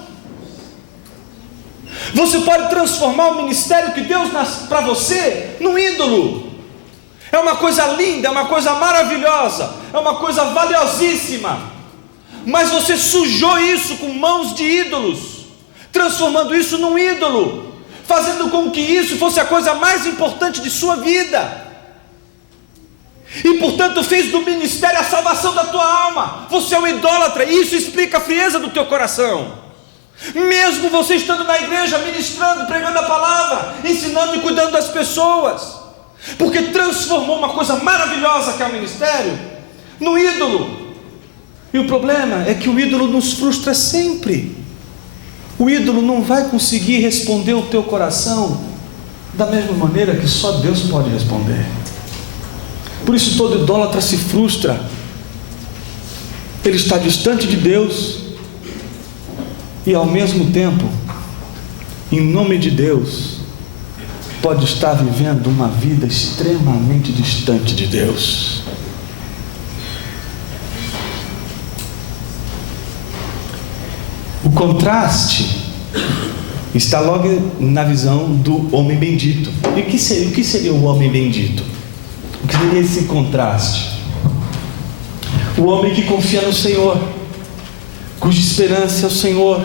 Você pode transformar o ministério que Deus para você num ídolo. É uma coisa linda, é uma coisa maravilhosa, é uma coisa valiosíssima, mas você sujou isso com mãos de ídolos, transformando isso num ídolo, fazendo com que isso fosse a coisa mais importante de sua vida, e portanto fez do ministério a salvação da tua alma. Você é um idólatra, e isso explica a frieza do teu coração. Mesmo você estando na igreja, ministrando, pregando a palavra, ensinando e cuidando das pessoas, porque transformou uma coisa maravilhosa que é o ministério no ídolo. E o problema é que o ídolo nos frustra sempre. O ídolo não vai conseguir responder o teu coração da mesma maneira que só Deus pode responder. Por isso todo idólatra se frustra. Ele está distante de Deus e ao mesmo tempo, em nome de Deus, pode estar vivendo uma vida extremamente distante de Deus. O contraste está logo na visão do homem bendito. E o que seria o homem bendito? O que seria esse contraste? O homem que confia no Senhor, cuja esperança é o Senhor,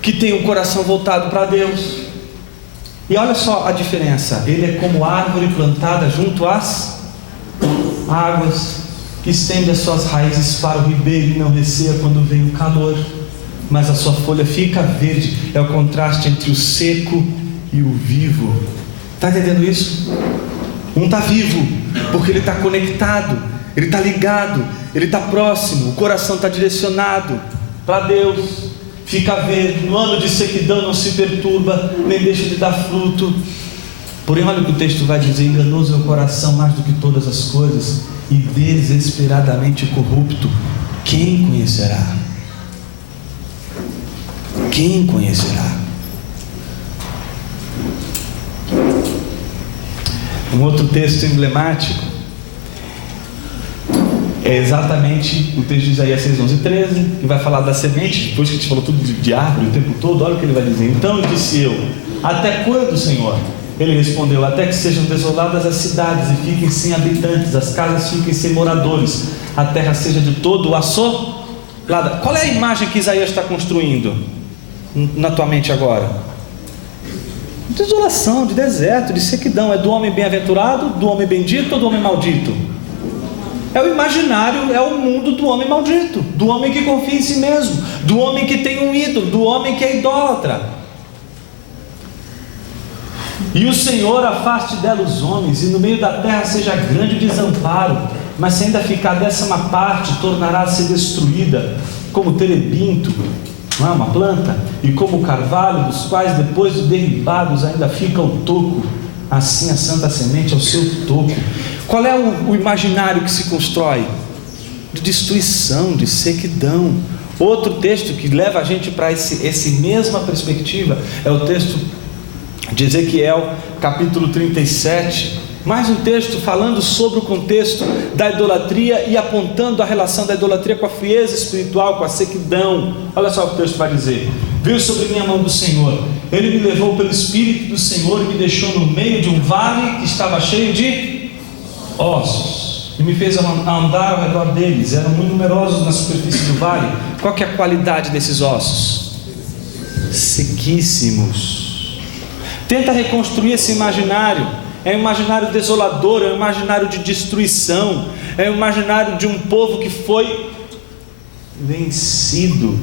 que tem o coração voltado para Deus. E olha só a diferença: ele é como árvore plantada junto às águas, que estende as suas raízes para o ribeiro e não receia quando vem o calor, mas a sua folha fica verde. É o contraste entre o seco e o vivo. Está entendendo isso? Um está vivo porque ele está conectado, ele está ligado, ele está próximo, o coração está direcionado para Deus. Fica verde, no ano de sequidão não se perturba, nem deixa de dar fruto. Porém, olha o que o texto vai dizer: enganoso é o coração mais do que todas as coisas, e desesperadamente corrupto, quem conhecerá? Quem conhecerá? Um outro texto emblemático é exatamente o texto de Isaías 6, 11 e 13, que vai falar da semente. Depois que a gente falou tudo de árvore o tempo todo, olha o que ele vai dizer: então disse eu, até quando, Senhor? Ele respondeu: até que sejam desoladas as cidades e fiquem sem habitantes, as casas fiquem sem moradores, a terra seja de todo assolada. Qual é a imagem que Isaías está construindo na tua mente agora? Desolação, de deserto, de sequidão. É do homem bem-aventurado, do homem bendito ou do homem maldito? É o imaginário, é o mundo do homem maldito, do homem que confia em si mesmo, do homem que tem um ídolo, do homem que é idólatra. E o Senhor afaste dela os homens, e no meio da terra seja grande desamparo, mas se ainda ficar décima parte, tornará a ser destruída, como o terebinto, não é uma planta, e como o carvalho, dos quais depois de derribados ainda fica o toco, assim a santa semente é o seu toco. Qual é o imaginário que se constrói? De destruição, de sequidão. Outro texto que leva a gente para essa mesma perspectiva é o texto de Ezequiel, capítulo 37, mais um texto falando sobre o contexto da idolatria e apontando a relação da idolatria com a frieza espiritual, com a sequidão. Olha só o que o texto vai dizer: veio sobre mim a mão do Senhor, Ele me levou pelo Espírito do Senhor e me deixou no meio de um vale que estava cheio de ossos, e me fez andar ao redor deles. Eram muito numerosos na superfície do vale. Qual que é a qualidade desses ossos? Sequíssimos. Tenta reconstruir esse imaginário. É um imaginário desolador, é um imaginário de destruição, é um imaginário de um povo que foi vencido,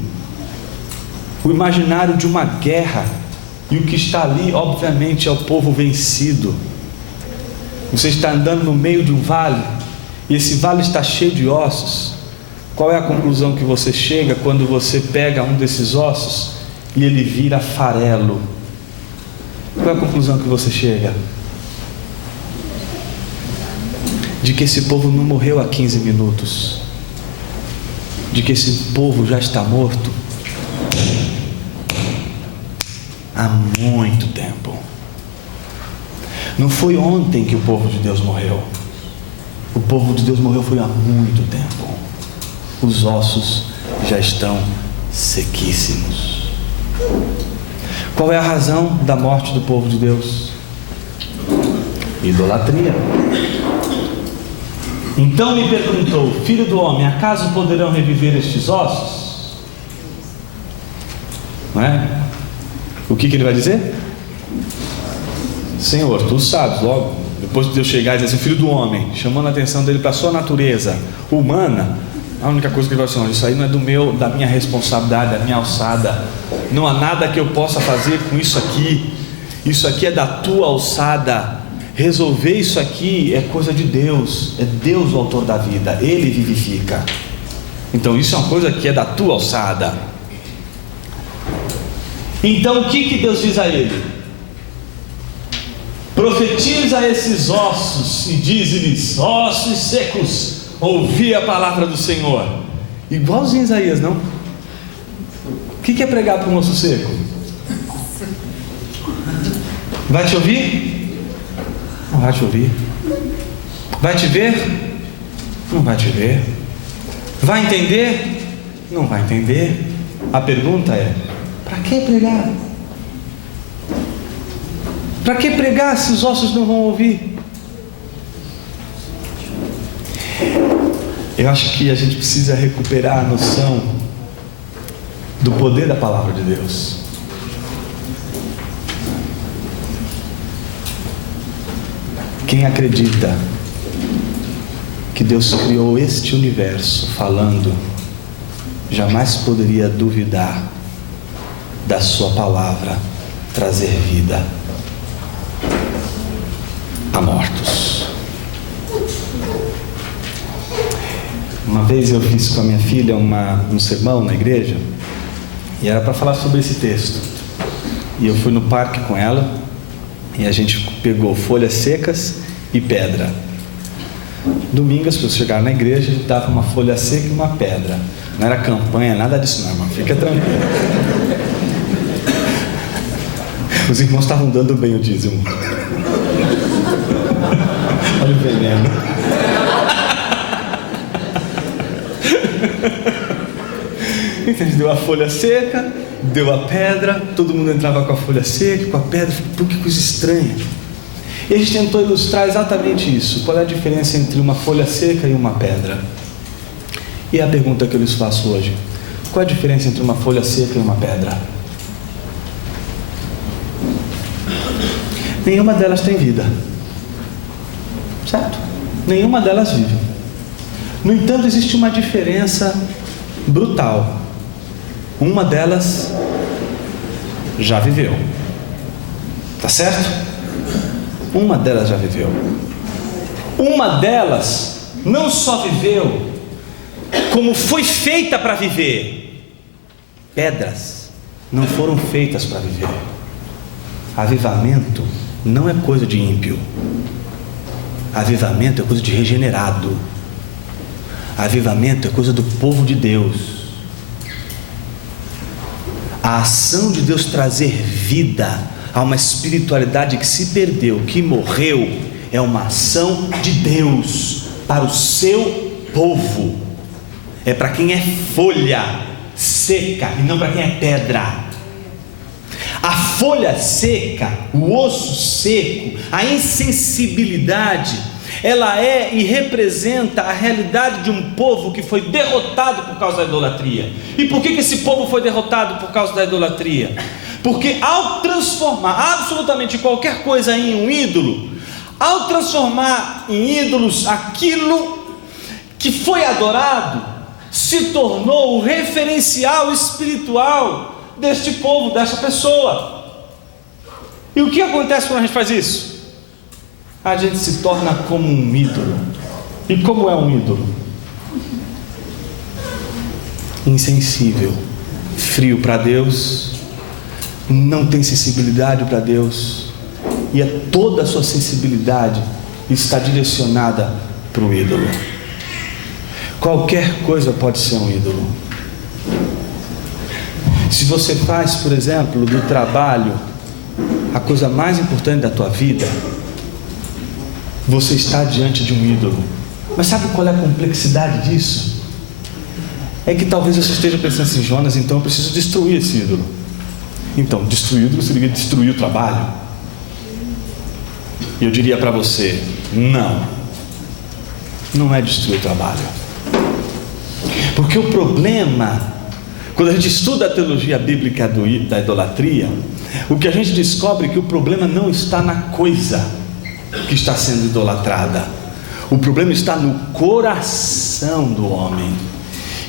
o imaginário de uma guerra, e o que está ali obviamente é o povo vencido. Você está andando no meio de um vale, e esse vale está cheio de ossos. Qual é a conclusão que você chega quando você pega um desses ossos e ele vira farelo? Qual é a conclusão que você chega? De que esse povo não morreu há 15 minutos, de que esse povo já está morto há muito tempo. Não foi ontem que o povo de Deus morreu. O povo de Deus morreu foi há muito tempo. Os ossos já estão sequíssimos. Qual é a razão da morte do povo de Deus? Idolatria. Então me perguntou: filho do homem, acaso poderão reviver estes ossos? Não é? O que ele vai dizer? Senhor, tu sabes. Logo depois de Deus chegar e dizer assim, filho do homem, chamando a atenção dele para a sua natureza humana, a única coisa que ele vai dizer: isso aí não é da minha responsabilidade, da minha alçada. Não há nada que eu possa fazer com isso aqui. Isso aqui é da tua alçada. Resolver isso aqui é coisa de Deus. É Deus o autor da vida, Ele vivifica. Então isso é uma coisa que é da tua alçada. Então o que Deus diz a ele? Profetiza a esses ossos e diz-lhes: ossos secos, ouvi a palavra do Senhor. Igualzinho Isaías, não? O que é pregar para um osso seco? Vai te ouvir? Não vai te ouvir. Vai te ver? Não vai te ver. Vai entender? Não vai entender. A pergunta é: para que pregar? Para que pregar se os ossos não vão ouvir? Eu acho que a gente precisa recuperar a noção do poder da palavra de Deus. Quem acredita que Deus criou este universo falando, jamais poderia duvidar da sua palavra trazer vida a mortos. Uma vez eu fiz com a minha filha um sermão na igreja, e era para falar sobre esse texto, e eu fui no parque com ela, e a gente pegou folhas secas e pedra. Domingo as pessoas chegaram na igreja e dava uma folha seca e uma pedra. Não era campanha, nada disso não, irmão. Fica tranquilo. Os irmãos estavam dando bem o dízimo. Olha o veneno. Então a gente deu a folha seca, deu a pedra, todo mundo entrava com a folha seca, com a pedra. Pô, que coisa estranha. E a gente tentou ilustrar exatamente isso. Qual é a diferença entre uma folha seca e uma pedra? E a pergunta que eu lhes faço hoje: qual é a diferença entre uma folha seca e uma pedra? Nenhuma delas tem vida, certo? Nenhuma delas vive. No entanto, existe uma diferença brutal. Uma delas já viveu, tá certo? Uma delas já viveu. Uma delas não só viveu, como foi feita para viver. Pedras não foram feitas para viver. Avivamento não é coisa de ímpio. Avivamento é coisa de regenerado. Avivamento é coisa do povo de Deus. A ação de Deus trazer vida a uma espiritualidade que se perdeu, que morreu, é uma ação de Deus para o seu povo. É para quem é folha seca e não para quem é pedra. A folha seca, o osso seco, a insensibilidade, ela é e representa a realidade de um povo que foi derrotado por causa da idolatria. E por que esse povo foi derrotado por causa da idolatria? Porque ao transformar absolutamente qualquer coisa em um ídolo, ao transformar em ídolos aquilo que foi adorado, se tornou o referencial espiritual deste povo, dessa pessoa. E o que acontece quando a gente faz isso? A gente se torna como um ídolo. E como é um ídolo? Insensível, frio para Deus, não tem sensibilidade para Deus, e toda a sua sensibilidade está direcionada para o ídolo. Qualquer coisa pode ser um ídolo. Se você faz, por exemplo, do trabalho a coisa mais importante da tua vida, você está diante de um ídolo. Mas sabe qual é a complexidade disso? É que talvez você esteja pensando assim: Jonas, então eu preciso destruir esse ídolo. Então, destruir o ídolo seria destruir o trabalho. E eu diria para você: não é destruir o trabalho. Porque o problema, quando a gente estuda a teologia bíblica da idolatria, o que a gente descobre é que o problema não está na coisa que está sendo idolatrada. O problema está no coração do homem,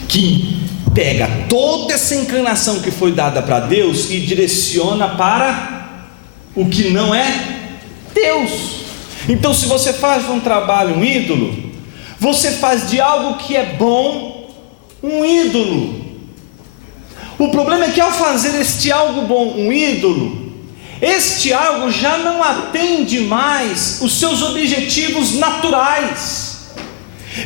que pega toda essa inclinação que foi dada para Deus e direciona para o que não é Deus. Então, se você faz de um trabalho um ídolo, você faz de algo que é bom um ídolo. O problema é que ao fazer este algo bom um ídolo, este algo já não atende mais os seus objetivos naturais.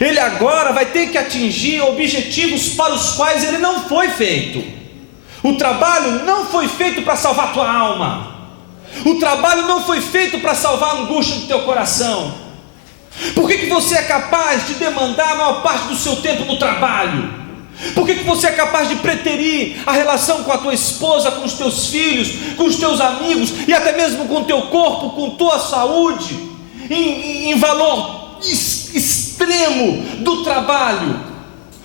Ele agora vai ter que atingir objetivos para os quais ele não foi feito. O trabalho não foi feito para salvar a tua alma. O trabalho não foi feito para salvar a angústia do teu coração. Por que você é capaz de demandar a maior parte do seu tempo no trabalho? Por que você é capaz de preterir a relação com a tua esposa, com os teus filhos, com os teus amigos e até mesmo com o teu corpo, com tua saúde, em valor extremo do trabalho?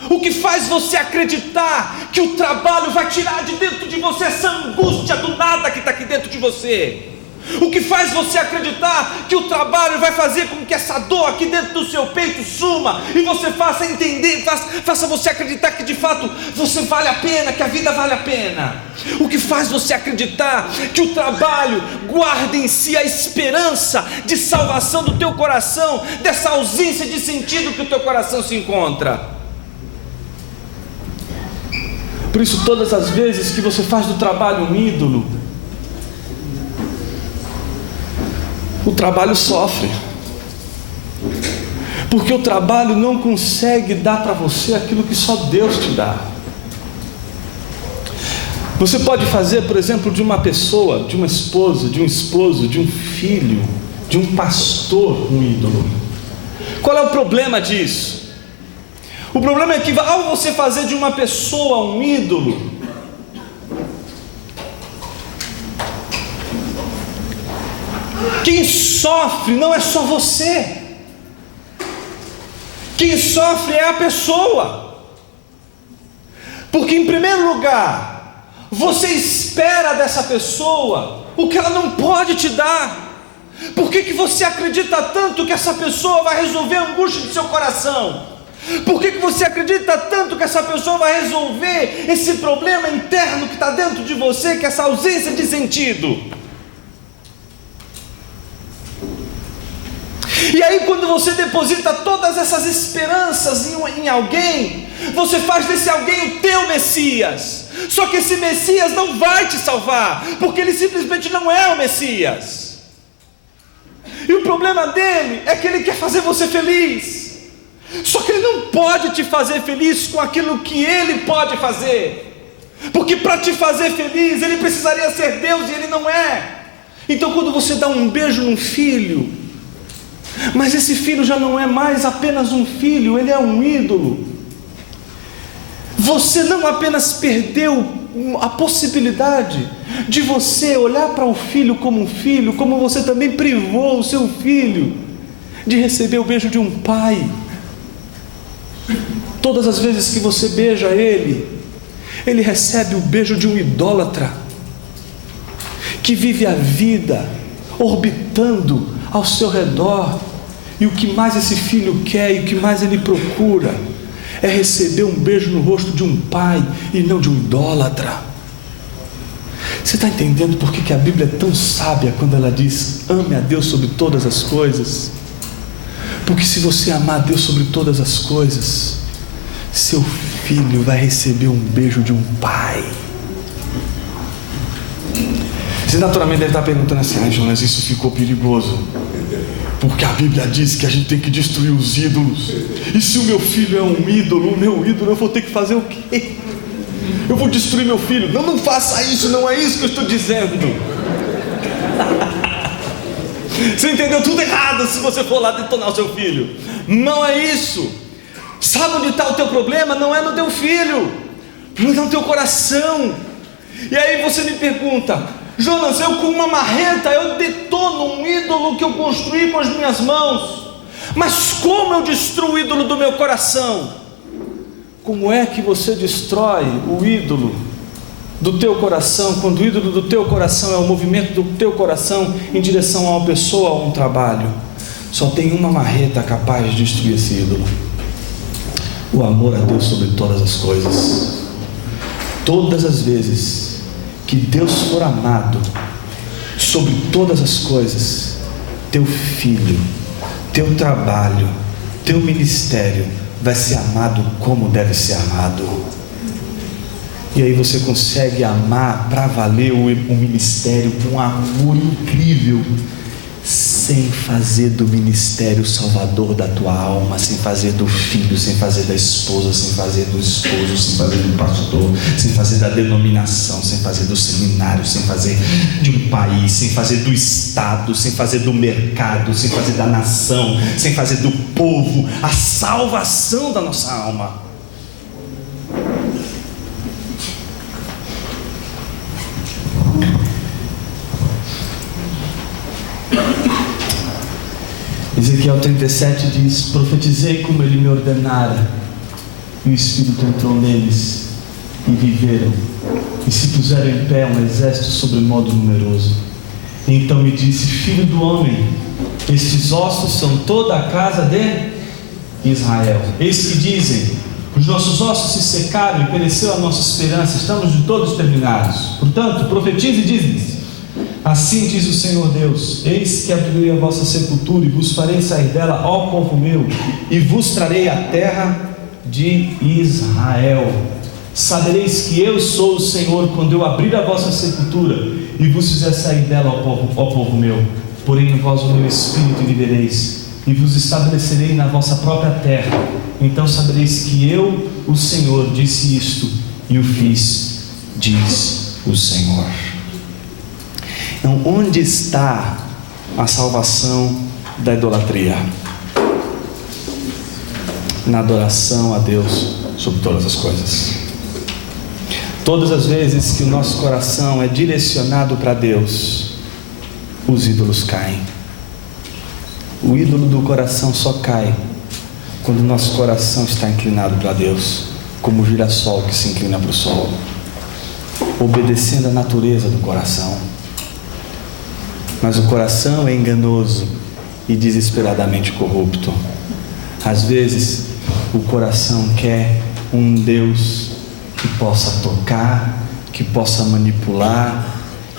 O que faz você acreditar que o trabalho vai tirar de dentro de você essa angústia do nada que está aqui dentro de você? O que faz você acreditar que o trabalho vai fazer com que essa dor aqui dentro do seu peito suma e você faça entender, faça você acreditar que de fato você vale a pena, que a vida vale a pena? O que faz você acreditar que o trabalho guarda em si a esperança de salvação do teu coração, dessa ausência de sentido que o teu coração se encontra? Por isso, todas as vezes que você faz do trabalho um ídolo, o trabalho sofre, porque o trabalho não consegue dar para você aquilo que só Deus te dá. Você pode fazer, por exemplo, de uma pessoa, de uma esposa, de um esposo, de um filho, de um pastor, um ídolo. Qual é o problema disso? O problema é que ao você fazer de uma pessoa um ídolo, quem sofre não é só você. Quem sofre é a pessoa. Porque em primeiro lugar, você espera dessa pessoa o que ela não pode te dar. Por que você acredita tanto que essa pessoa vai resolver a angústia do seu coração? Por que você acredita tanto que essa pessoa vai resolver esse problema interno que está dentro de você, que é essa ausência de sentido? E aí, quando você deposita todas essas esperanças em alguém, você faz desse alguém o teu Messias. Só que esse Messias não vai te salvar, porque ele simplesmente não é o Messias. E o problema dele é que ele quer fazer você feliz. Só que ele não pode te fazer feliz com aquilo que ele pode fazer, porque para te fazer feliz ele precisaria ser Deus e ele não é. Então, quando você dá um beijo num filho, Mas esse filho já não é mais apenas um filho, ele é um ídolo. Você não apenas perdeu a possibilidade de você olhar para o filho, como você também privou o seu filho de receber o beijo de um pai. Todas as vezes que você beija ele recebe o beijo de um idólatra, que vive a vida orbitando ao seu redor, e o que mais esse filho quer e o que mais ele procura é receber um beijo no rosto de um pai e não de um idólatra. Você está entendendo por que a Bíblia é tão sábia quando ela diz: ame a Deus sobre todas as coisas? Porque se você amar a Deus sobre todas as coisas, seu filho vai receber um beijo de um pai. Você naturalmente deve estar perguntando assim: Jonas, isso ficou perigoso, porque a Bíblia diz que a gente tem que destruir os ídolos. E se o meu filho é um ídolo, o meu ídolo, eu vou ter que fazer o quê? Eu vou destruir meu filho? Não faça isso, não é isso que eu estou dizendo. Você entendeu tudo errado se você for lá detonar o seu filho. Não é isso. Sabe onde está o teu problema? Não é no teu filho, mas no teu coração. E aí você me pergunta: Jonas, eu com uma marreta eu detono um ídolo que eu construí com as minhas mãos, mas como eu destruo o ídolo do meu coração? Como é que você destrói o ídolo do teu coração, quando o ídolo do teu coração é o movimento do teu coração em direção a uma pessoa ou a um trabalho? Só tem uma marreta capaz de destruir esse ídolo: o amor a Deus sobre todas as coisas. Todas as vezes que Deus for amado sobre todas as coisas, teu filho, teu trabalho, teu ministério vai ser amado como deve ser amado. E aí você consegue amar para valer o ministério com um amor incrível, sem fazer do ministério o salvador da tua alma, sem fazer do filho, sem fazer da esposa, sem fazer do esposo, sem fazer do pastor, sem fazer da denominação, sem fazer do seminário, sem fazer de um país, sem fazer do estado, sem fazer do mercado, sem fazer da nação, sem fazer do povo, a salvação da nossa alma. Ezequiel 37 diz: profetizei como ele me ordenara, e o Espírito entrou neles, e viveram, e se puseram em pé um exército sobremodo numeroso. E então me disse: filho do homem, estes ossos são toda a casa de Israel. Eis que dizem: os nossos ossos se secaram e pereceu a nossa esperança, estamos de todos terminados. Portanto, profetize e diz-lhes: assim diz o Senhor Deus: eis que abrirei a vossa sepultura e vos farei sair dela, ó povo meu, e vos trarei a terra de Israel. Sabereis que eu sou o Senhor quando eu abrir a vossa sepultura e vos fizer sair dela, ó povo meu. Porém em vós o meu espírito vivereis, e vos estabelecerei na vossa própria terra. Então sabereis que eu, o Senhor, disse isto e o fiz, diz o Senhor. Então, onde está a salvação da idolatria? Na adoração a Deus sobre todas as coisas. Todas as vezes que o nosso coração é direcionado para Deus, os ídolos caem. O ídolo do coração só cai quando o nosso coração está inclinado para Deus, como o girassol que se inclina para o sol, obedecendo a natureza do coração. Mas o coração é enganoso e desesperadamente corrupto. Às vezes o coração quer um Deus que possa tocar, que possa manipular,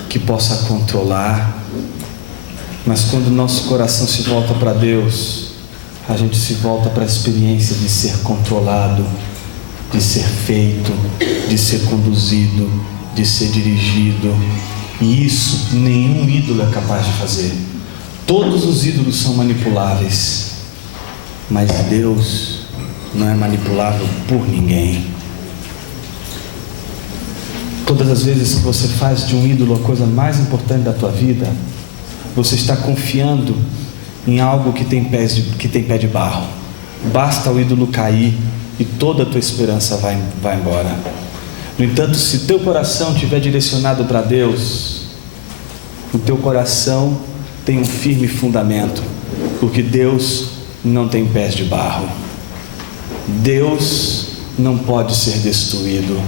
que possa controlar. Mas quando o nosso coração se volta para Deus, a gente se volta para a experiência de ser controlado, de ser feito, de ser conduzido, de ser dirigido. E isso nenhum ídolo é capaz de fazer. Todos os ídolos são manipuláveis, mas Deus não é manipulável por ninguém. Todas as vezes que você faz de um ídolo a coisa mais importante da tua vida, você está confiando em algo que tem pé de barro. Basta o ídolo cair e toda a tua esperança vai embora. No entanto, se teu coração estiver direcionado para Deus, o teu coração tem um firme fundamento, porque Deus não tem pés de barro. Deus não pode ser destruído.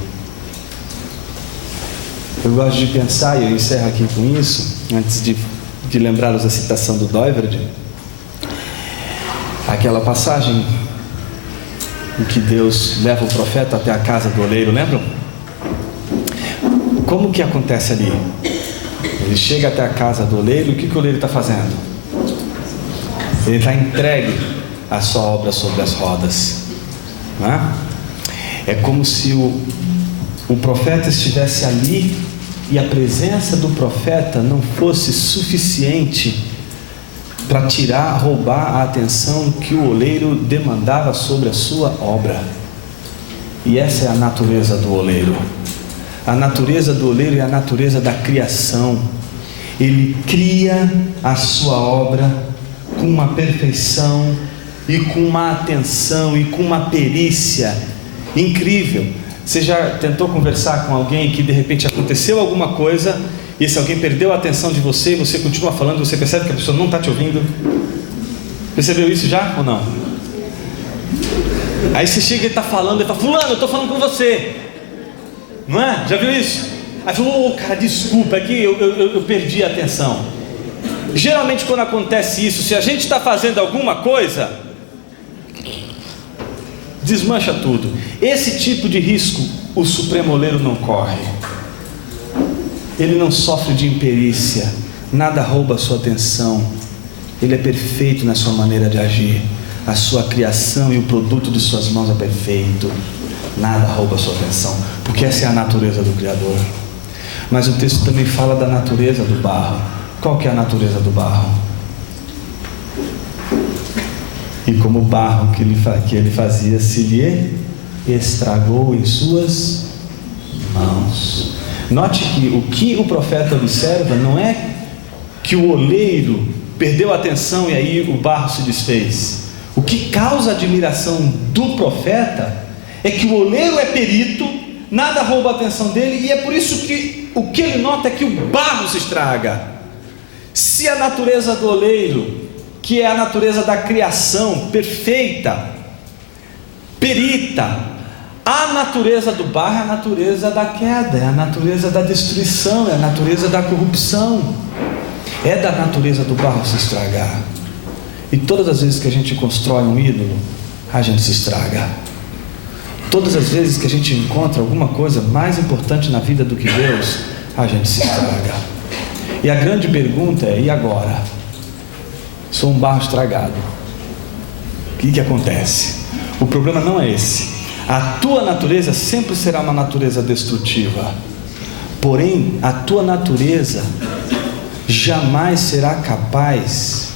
Eu gosto de pensar, e eu encerro aqui com isso, antes de lembrá-los da citação do Doiverd, aquela passagem em que Deus leva o profeta até a casa do oleiro, lembram? Como que acontece ali? Ele chega até a casa do oleiro, o que o oleiro está fazendo? Ele está entregue a sua obra sobre as rodas, não é? É como se o profeta estivesse ali e a presença do profeta não fosse suficiente para roubar a atenção que o oleiro demandava sobre a sua obra. E essa é a natureza do oleiro. A natureza do oleiro é a natureza da criação. Ele cria a sua obra com uma perfeição e com uma atenção e com uma perícia incrível. Você já tentou conversar com alguém que de repente aconteceu alguma coisa e esse alguém perdeu a atenção de você e você continua falando, você percebe que a pessoa não está te ouvindo? Percebeu isso já ou não? Aí você chega e está falando, ele fala: fulano, eu estou falando com você, não é? Já viu isso? Aí falou: cara, desculpa, é que eu perdi a atenção. Geralmente quando acontece isso, se a gente está fazendo alguma coisa, desmancha tudo. Esse tipo de risco o Supremo Oleiro não corre. Ele não sofre de imperícia, nada rouba a sua atenção. Ele é perfeito na sua maneira de agir. A sua criação e o produto de suas mãos é perfeito. Nada rouba a sua atenção, porque essa é a natureza do Criador. Mas o texto também fala da natureza do barro. Qual que é a natureza do barro? E como o barro que ele fazia se lhe estragou em suas mãos. Note que o profeta observa não é que o oleiro perdeu a atenção e aí o barro se desfez. O que causa admiração do profeta é que o oleiro é perito, nada rouba a atenção dele, e é por isso que o que ele nota é que o barro se estraga. Se a natureza do oleiro, que é a natureza da criação perfeita, perita, a natureza do barro é a natureza da queda, é a natureza da destruição, é a natureza da corrupção. É da natureza do barro se estragar. E todas as vezes que a gente constrói um ídolo, a gente se estraga. Todas as vezes que a gente encontra alguma coisa mais importante na vida do que Deus, a gente se estraga. E a grande pergunta é: e agora? Sou um barro estragado. O que acontece? O problema não é esse. A tua natureza sempre será uma natureza destrutiva. Porém, a tua natureza jamais será capaz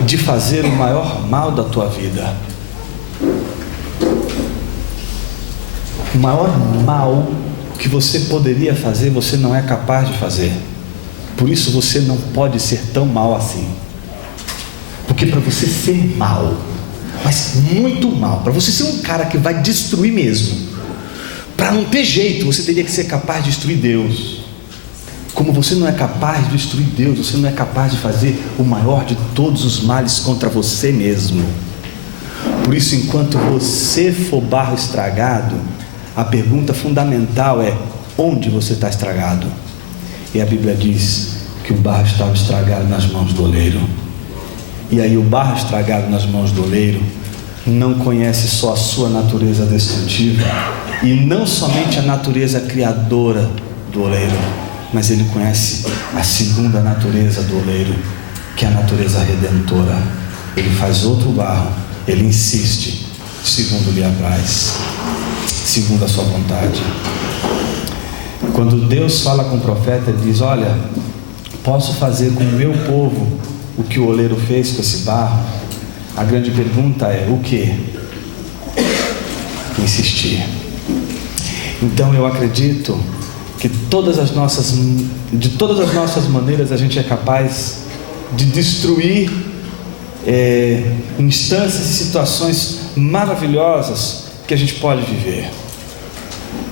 de fazer o maior mal da tua vida. O maior mal que você poderia fazer, você não é capaz de fazer. Por isso você não pode ser tão mal assim. Porque para você ser mal, mas muito mal, para você ser um cara que vai destruir mesmo, para não ter jeito, você teria que ser capaz de destruir Deus. Como você não é capaz de destruir Deus, você não é capaz de fazer o maior de todos os males contra você mesmo. Por isso, enquanto você for barro estragado, a pergunta fundamental é: onde você está estragado? E a Bíblia diz que o barro estava estragado nas mãos do oleiro. E aí o barro estragado nas mãos do oleiro não conhece só a sua natureza destrutiva e não somente a natureza criadora do oleiro, mas ele conhece a segunda natureza do oleiro, que é a natureza redentora. Ele faz outro barro, ele insiste, segundo lhe apraz, segundo a sua vontade. Quando Deus fala com o profeta, ele diz: olha, posso fazer com o meu povo o que o oleiro fez com esse barro? A grande pergunta é: o que? Insistir. Então eu acredito que de todas as nossas maneiras a gente é capaz de destruir instâncias e situações maravilhosas que a gente pode viver.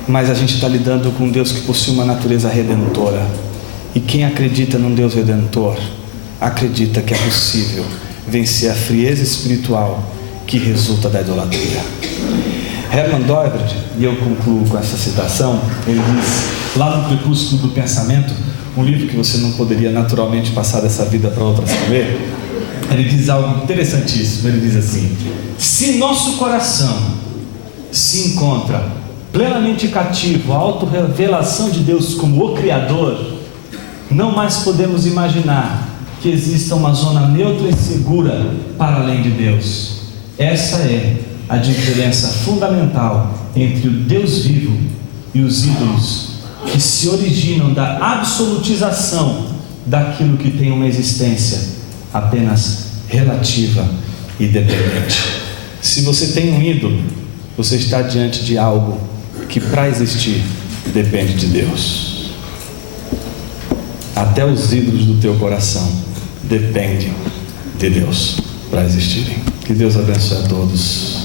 Mas a gente está lidando com um Deus que possui uma natureza redentora. E quem acredita num Deus redentor, acredita que é possível vencer a frieza espiritual que resulta da idolatria. Herman Doivert, e eu concluo com essa citação, ele diz, lá no Crepúsculo do Pensamento, um livro que você não poderia naturalmente passar dessa vida para outra escrever, ele diz algo interessantíssimo. Ele diz assim: se nosso coração se encontra plenamente cativo à autorrevelação de Deus como o Criador, não mais podemos imaginar que exista uma zona neutra e segura para além de Deus. Essa é a diferença fundamental entre o Deus vivo e os ídolos, que se originam da absolutização daquilo que tem uma existência apenas relativa e dependente. Se você tem um ídolo, você está diante de algo que, para existir, depende de Deus. Até os ídolos do teu coração dependem de Deus para existirem. Que Deus abençoe a todos.